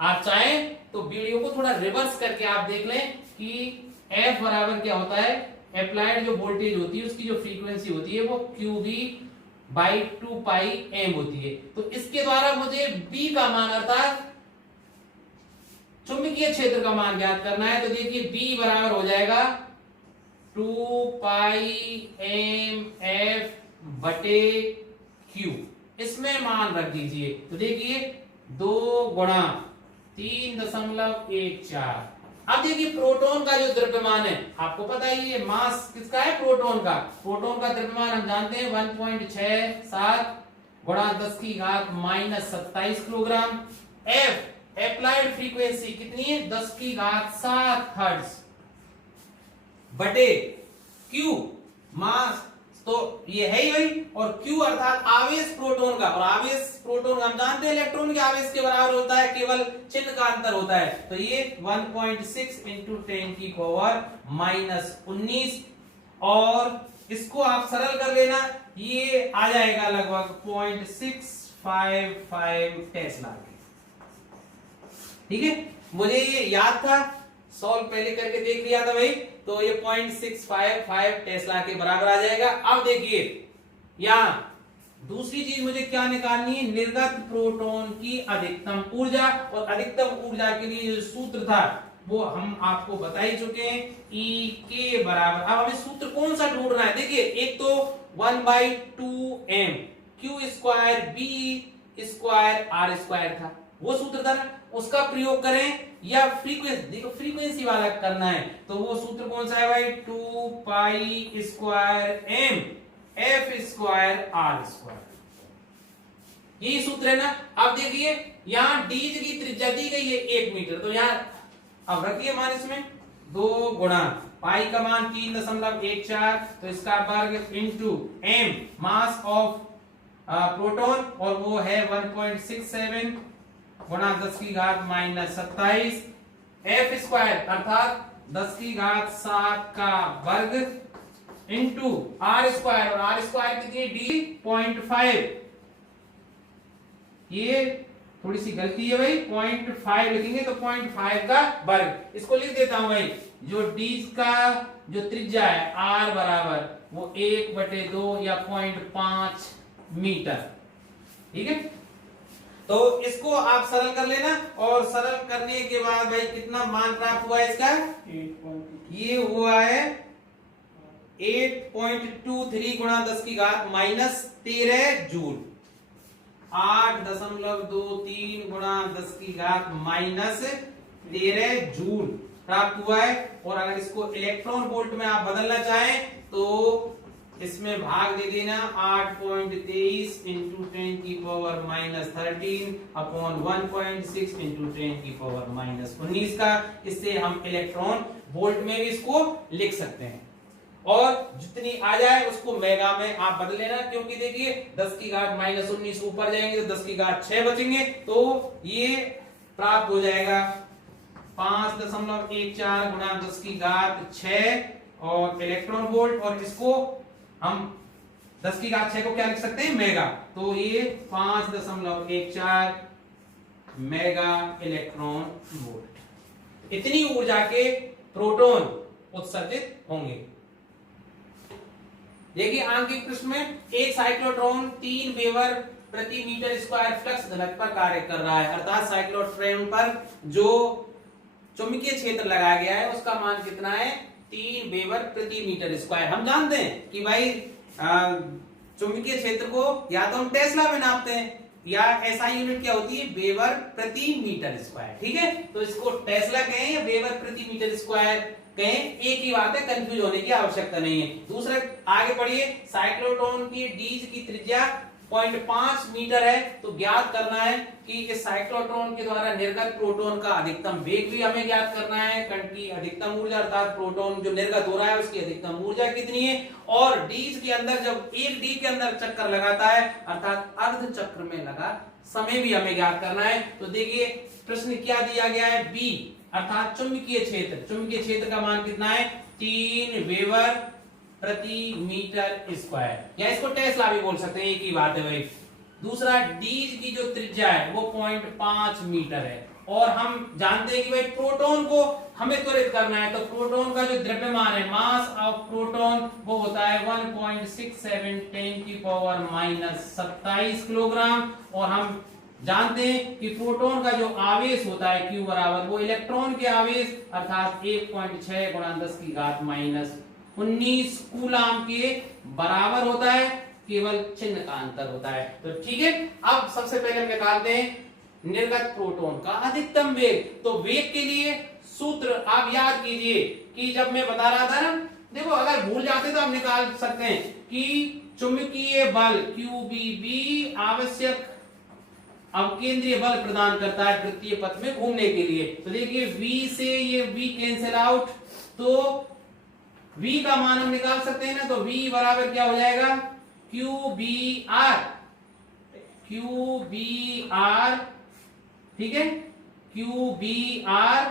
आप चाहें तो वीडियो को थोड़ा रिवर्स करके आप देख लें कि F बराबर क्या होता है, अप्लाइड जो वोल्टेज होती है उसकी जो फ्रीक्वेंसी होती है वो QB बाई 2πm होती है। तो इसके द्वारा मुझे B का मान अर्थात चुंबकीय क्षेत्र का मान ज्ञात करना है। तो देखिए B बराबर हो जाएगा 2πmF बटे Q, इसमें मान रख दीजिए। तो देखिए 2 गुणा 3.14। अब देखिए प्रोटॉन का जो द्रव्यमान है, आपको पता ही है मास किसका है, प्रोटॉन का। प्रोटॉन का द्रव्यमान हम जानते हैं 1.67 गुणा 10 की घात -27 किलोग्राम। F अप्लाइड फ्रीक्वेंसी कितनी है, 10 की घात 7 हर्ट्ज बटे Q मास, तो ये है ही वही, और Q अर्थात आवेश प्रोटॉन का, और आवेश प्रोटॉन हम जानते हैं इलेक्ट्रॉन के आवेश के बराबर होता है, केवल चिन्ह का अंतर होता है। तो ये 1.6 इंटू 10 की पावर -19, और इसको आप सरल कर लेना, ये आ जाएगा लगभग 0.655 टेस्ला। ठीक है, मुझे ये याद था, सॉल्व पहले करके देख लिया था भाई, तो ये 0.655 टेस्ला के बराबर आ जाएगा। अब देखिए यहां दूसरी चीज मुझे क्या निकालनी है, निर्गत प्रोटॉन की अधिकतम ऊर्जा, और अधिकतम ऊर्जा के लिए जो सूत्र था वो हम आपको बता ही चुके हैं, E के बराबर। अब हमें सूत्र कौन सा ढूंढना है, देखिए एक तो 1/2m Q square B square R square था, वो सूत्र था ना, उसका प्रयोग करें, या फ्रीक्वेंसी, देखो फ्रीक्वेंसी वाला करना है, तो वो सूत्र कौन सा है भाई, 2π square m F square R square, यही सूत्र है ना। अब देखिए यहां डीज की त्रिज्या दी गई है 1 मीटर, तो यहां अब रखिए मान इसमें 2 गुणा पाई का मान 3.14, तो इसका वर्ग into m mass of proton, और वो है 1.67 गुणा 10 की घात -27 F स्क्वायर अर्थात 10 की घात 7 का वर्ग इंटू R स्क्वायर, और R स्क्वायर कितनी, D 0.5, ये थोड़ी सी गलती है भाई, 0.5 लिखेंगे तो 0.5 का वर्ग, इसको लिख देता हूं भाई। जो D का जो त्रिज्या है R बराबर वो 1/2 या 0.5 मीटर, ठीक है। तो इसको आप सरल कर लेना, और सरल करने के बाद भाई कितना मान प्राप्त हुआ है इसका, ये हुआ है 8.23 गुणा 10 की घात -13 जूल, 8.23 गुणा 10 की घात -13 जूल प्राप्त हुआ है। और अगर इसको इलेक्ट्रॉन वोल्ट में आप बदलना चाहें तो इसमें भाग दे देना, 8.23 इंटू 10 की पावर -13 अपॉन 1.6 इंटू 10 की पावर -19 का। इससे हम इलेक्ट्रॉन वोल्ट में भी इसको लिख सकते हैं, और जितनी आ जाए उसको मेगा में आप बदल लेना, क्योंकि देखिए 10 की घात -19 ऊपर जाएंगे तो 10 की घात 6 बचेंगे, तो ये प्राप्त हो जाएगा 5.14 गुणा 10 की घात 6 और इलेक्ट्रॉन वोल्ट, और इसको हम 10 की घात 6 को क्या लिख सकते हैं, मेगा, तो ये 5.14 मेगा इलेक्ट्रॉन वोल्ट। इतनी ऊर्जा के प्रोटॉन उत्सर्जित होंगे। देखिए आंकिक पृष्ठ में एक साइक्लोट्रॉन 3 वेबर प्रति मीटर स्क्वायर फ्लक्स घनत्व पर कार्य कर रहा है, अर्थात साइक्लोट्रॉन पर जो चुंबकीय क्षेत्र लगाया गया है उसका मान कितना है, 3 वेबर प्रति मीटर स्क्वायर। हम जानते हैं कि भाई चुंबकीय क्षेत्र को या तो हम टेस्ला में नापते हैं या एसआई यूनिट क्या होती है, वेबर प्रति मीटर स्क्वायर। ठीक है, तो इसको टेस्ला कहें या वेबर प्रति मीटर स्क्वायर कहें, एक ही बात है, कंफ्यूज होने की आवश्यकता नहीं है। दूसरा आगे पढ़िए, साइक्लोट्रॉन की डीज की त्रिज्या 0.5 मीटर है, तो ज्ञात करना है कि इस साइक्लोट्रॉन के द्वारा निर्गत प्रोटॉन का अधिकतम वेग भी हमें ज्ञात करना है, कण की अधिकतम ऊर्जा अर्थात प्रोटॉन जो निर्गत हो रहा है उसकी अधिकतम ऊर्जा कितनी है, और डीज के अंदर जब एक डी के अंदर चक्कर लगाता है अर्थात अर्ध चक्र में लगा समय भी हमें ज्ञात करना है। तो देखिए प्रश्न क्या दिया गया है, बी अर्थात चुंबकीय क्षेत्र, चुंबकीय क्षेत्र का मान कितना है, 3 वेबर प्रति मीटर स्क्वायर, या इसको टेस्ला भी बोल सकते हैं, एक ही बात है भाई। दूसरा डीज की जो त्रिज्या है वो 0.5 मीटर है, और हम जानते हैं कि भाई प्रोटॉन को हमें त्वरित करना है, तो प्रोटॉन का जो द्रव्यमान है, मास ऑफ प्रोटॉन, वो होता है 1.67 10 की पावर -27 किलोग्राम, और हम जानते हैं कि प्रोटॉन का जो आवेश होता है Q बराबर वो इलेक्ट्रॉन के आवेश अर्थात 1.6 गुणा 10 की घात -19 कूलाम के बराबर होता है, केवल चिन्ह का अंतर होता है। तो ठीक है, अब सबसे पहले हम निकालते हैं निर्गत प्रोटॉन का अधिकतम वेग। तो वेग के लिए सूत्र आप याद कीजिए कि जब मैं बता रहा था ना, देखो अगर भूल जाते तो आप निकाल सकते हैं कि चुंबकीय बल QBB आवश्यक अवकेंद्रीय बल प्रदान करता है वृत्तीय पथ में घूमने के लिए। तो देखिए V से ये V कैंसिल आउट, तो V का मान हम निकाल सकते हैं ना, तो V बराबर क्या हो जाएगा, QBR, QBR, ठीक है, QBR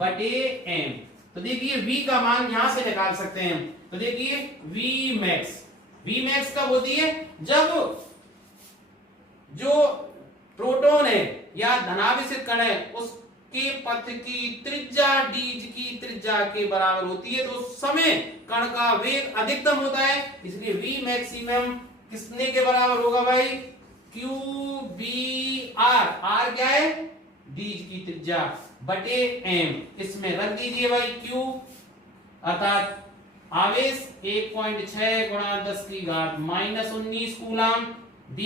बटे M। तो देखिए V का मान यहां से निकाल सकते हैं। तो देखिए Vmax कब होती है, जब जो प्रोटॉन है या धनावेशित कण है उसके पथ की त्रिज्या डीज की त्रिज्या के बराबर होती है, तो उस समय कण का वेग अधिकतम होता है, इसलिए V मैक्सिमम किसने के बराबर होगा भाई, QBR, R क्या है, डीज की त्रिज्या बटे M। इसमें रख दीजिए भाई Q अर्थात आवेश 1.6 गुणा 10 की घात -19 कूलाम, D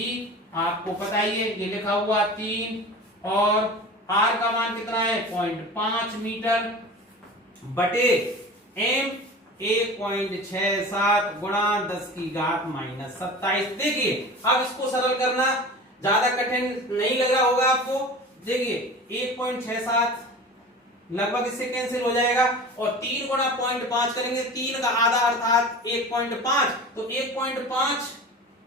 आपको पता ही है, ये लिखा हुआ 3, और R का मान कितना है 0.5 मीटर बटे M 1.67 गुणा 10 की घात -27। देखिए अब इसको सरल करना ज्यादा कठिन नहीं लग रहा होगा आपको। देखिए 1.67 लगभग इससे कैंसिल हो जाएगा, और 3 गुणा 0.5 करेंगे, 3 का आधा अर्थात 1.5, तो 1.5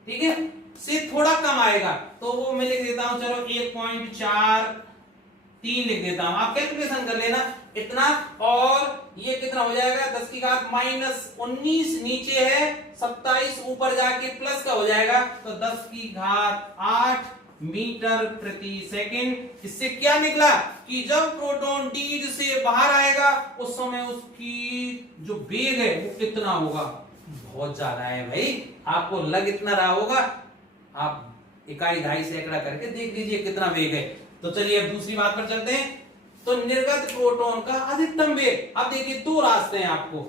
ठीक है से थोड़ा कम आएगा, तो वो मैं लिख देता हूं, चलो 1.43 लिख देता हूं, आप कैलकुलेशन कर लेना इतना, और ये कितना हो जाएगा, 10 की घात -19 नीचे है, 27 ऊपर जाके प्लस का हो जाएगा, तो 10 की घात 8 मीटर प्रति सेकंड। इससे क्या निकला कि जब प्रोटॉन डीज से बाहर आएगा उस समय उसकी जो वेग है वो कितना होगा, बहुत ज्यादा है भाई, आपको लग इतना रहा होगा, आप इकाई ढाई सैकड़ा करके देख लीजिए कितना वेग है। तो चलिए अब दूसरी बात पर चलते हैं, तो निर्गत प्रोटॉन का अधिकतम वेग। अब देखिए दो रास्ते हैं आपको,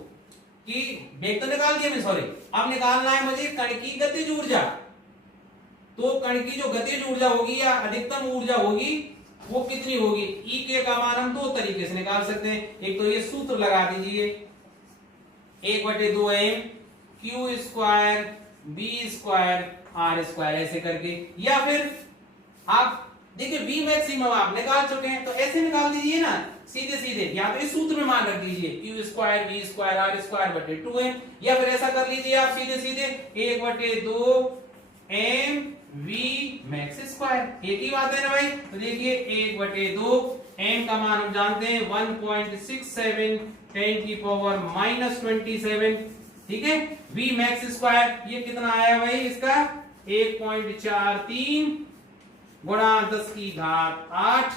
कि वेग तो निकाल दिया मैं, सॉरी, अब निकालना है मुझे कण की गतिज ऊर्जा। तो कण की जो गतिज ऊर्जा होगी या अधिकतम ऊर्जा होगी वो कितनी होगी, ई के का मान हम दो तरीके से निकाल सकते हैं। एक तो ये सूत्र लगा दीजिए 1/2m Q square B square R square ऐसे करके, या फिर आप देखिए V मैक्सिमम आप निकाल चुके हैं तो ऐसे निकाल दीजिए ना सीधे सीधे, या तो इस सूत्र में मान रख दीजिए Q square B square R square बटे 2m, या फिर ऐसा कर लीजिए आप सीधे सीधे 1/2m V मैक्स स्क्वायर, एक ही बात है ना भाई। तो देखिए 1/2 m का मान हम जानते हैं 1.67 10 की पावर -27, ठीक है। V मैक्स स्क्वायर ये कितना आया भाई, इसका 1.43 गुणा 10 की घात 8,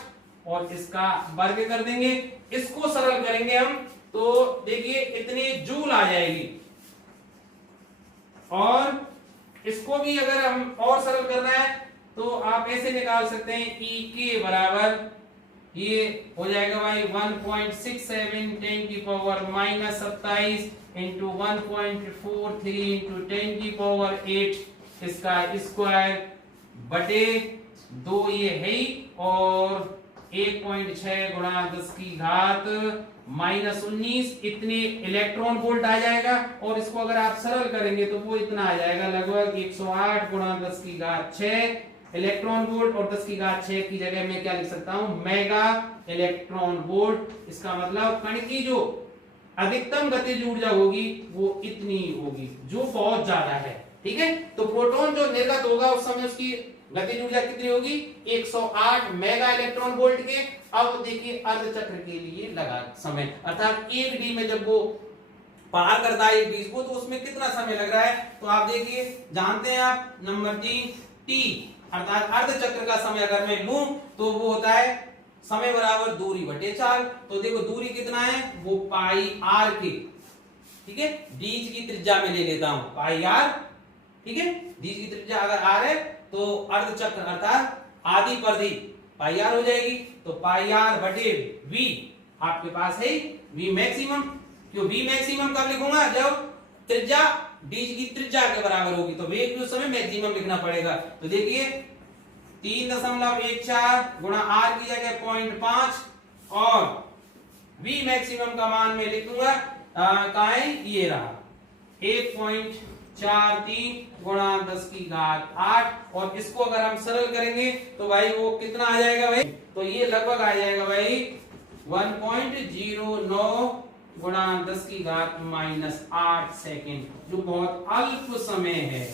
और इसका वर्ग कर देंगे। इसको सरल करेंगे हम तो देखिए इतने जूल आ जाएगी। और इसको भी अगर हम और सरल करना है तो आप ऐसे निकाल सकते हैं, ई के बराबर ये हो जाएगा भाई 1.67 10 की पावर माइनस 27 इंटू 1.43 इंटू 10 की पावर 8 इसका स्क्वायर बटे 2 ये है ही, और 1.6 गुणा 10 की घात माइनस 19 इतने इलेक्ट्रॉन वोल्ट आ जाएगा। और इसको अगर आप सरल करेंगे तो वो इतना आ जाएगा लगभग 108 गुणा 10 की घात 6 इलेक्ट्रॉन वोल्ट, और 10 की घात 6 की जगह मैं क्या लिख सकता हूं, मेगा इलेक्ट्रॉन वोल्ट। इसका मतलब कण की जो अधिकतम गतिज ऊर्जा होगी वो इतनी होगी, जो बहुत ज्यादा है। ठीक है, तो प्रोटॉन जो निर्गत होगा उस समय उसकी गतिज ऊर्जा कितनी होगी, 108 मेगा इलेक्ट्रॉन वोल्ट के। अब देखिए अर्धचक्र के लिए लगा समय, अर्थात 1 डी में जब वो पार करता है 1 डी को, तो उसमें कितना समय लग रहा है, तो आप देखिए जानते हैं आप नंबर 3 टी, अर्थात अर्धचक्र का समय अगर मैं लूं तो वो होता है समय बराबर दूरी बटे 4। तो देखो दूरी कितना है, वो पाई आर के, ठीक है, डीज की त्रिज्या में ले लेता हूं पाई आर। ठीक है, डीज की त्रिज्या अगर आर है तो अर्धचक्र अर्थात आधी परिधि पाई आर हो जाएगी। तो पाई आर बटे वी आपके पास है वी मैक्सिमम। क्यों वी मैक्सिमम कब लिखूंगा, जब त्रिज्या डीज की त्रिज्या के बराबर होगी, तो वेग भी उस समय मैक्सिमम लिखना पड़ेगा। तो देखिए 3.14 गुणा आर की जगह 0.5 और वी मैक्सिमम का मान मैं लिखूंगा कहां है, ये रहा 1.43 गुणा 10 की घात 8। और इसको अगर हम सरल करेंगे तो भाई वो कितना आ जाएगा भाई, तो ये लगभग आ जाएगा भाई 1.09 गुणा 10 की घात -8 सेकेंड, जो बहुत अल्प समय है।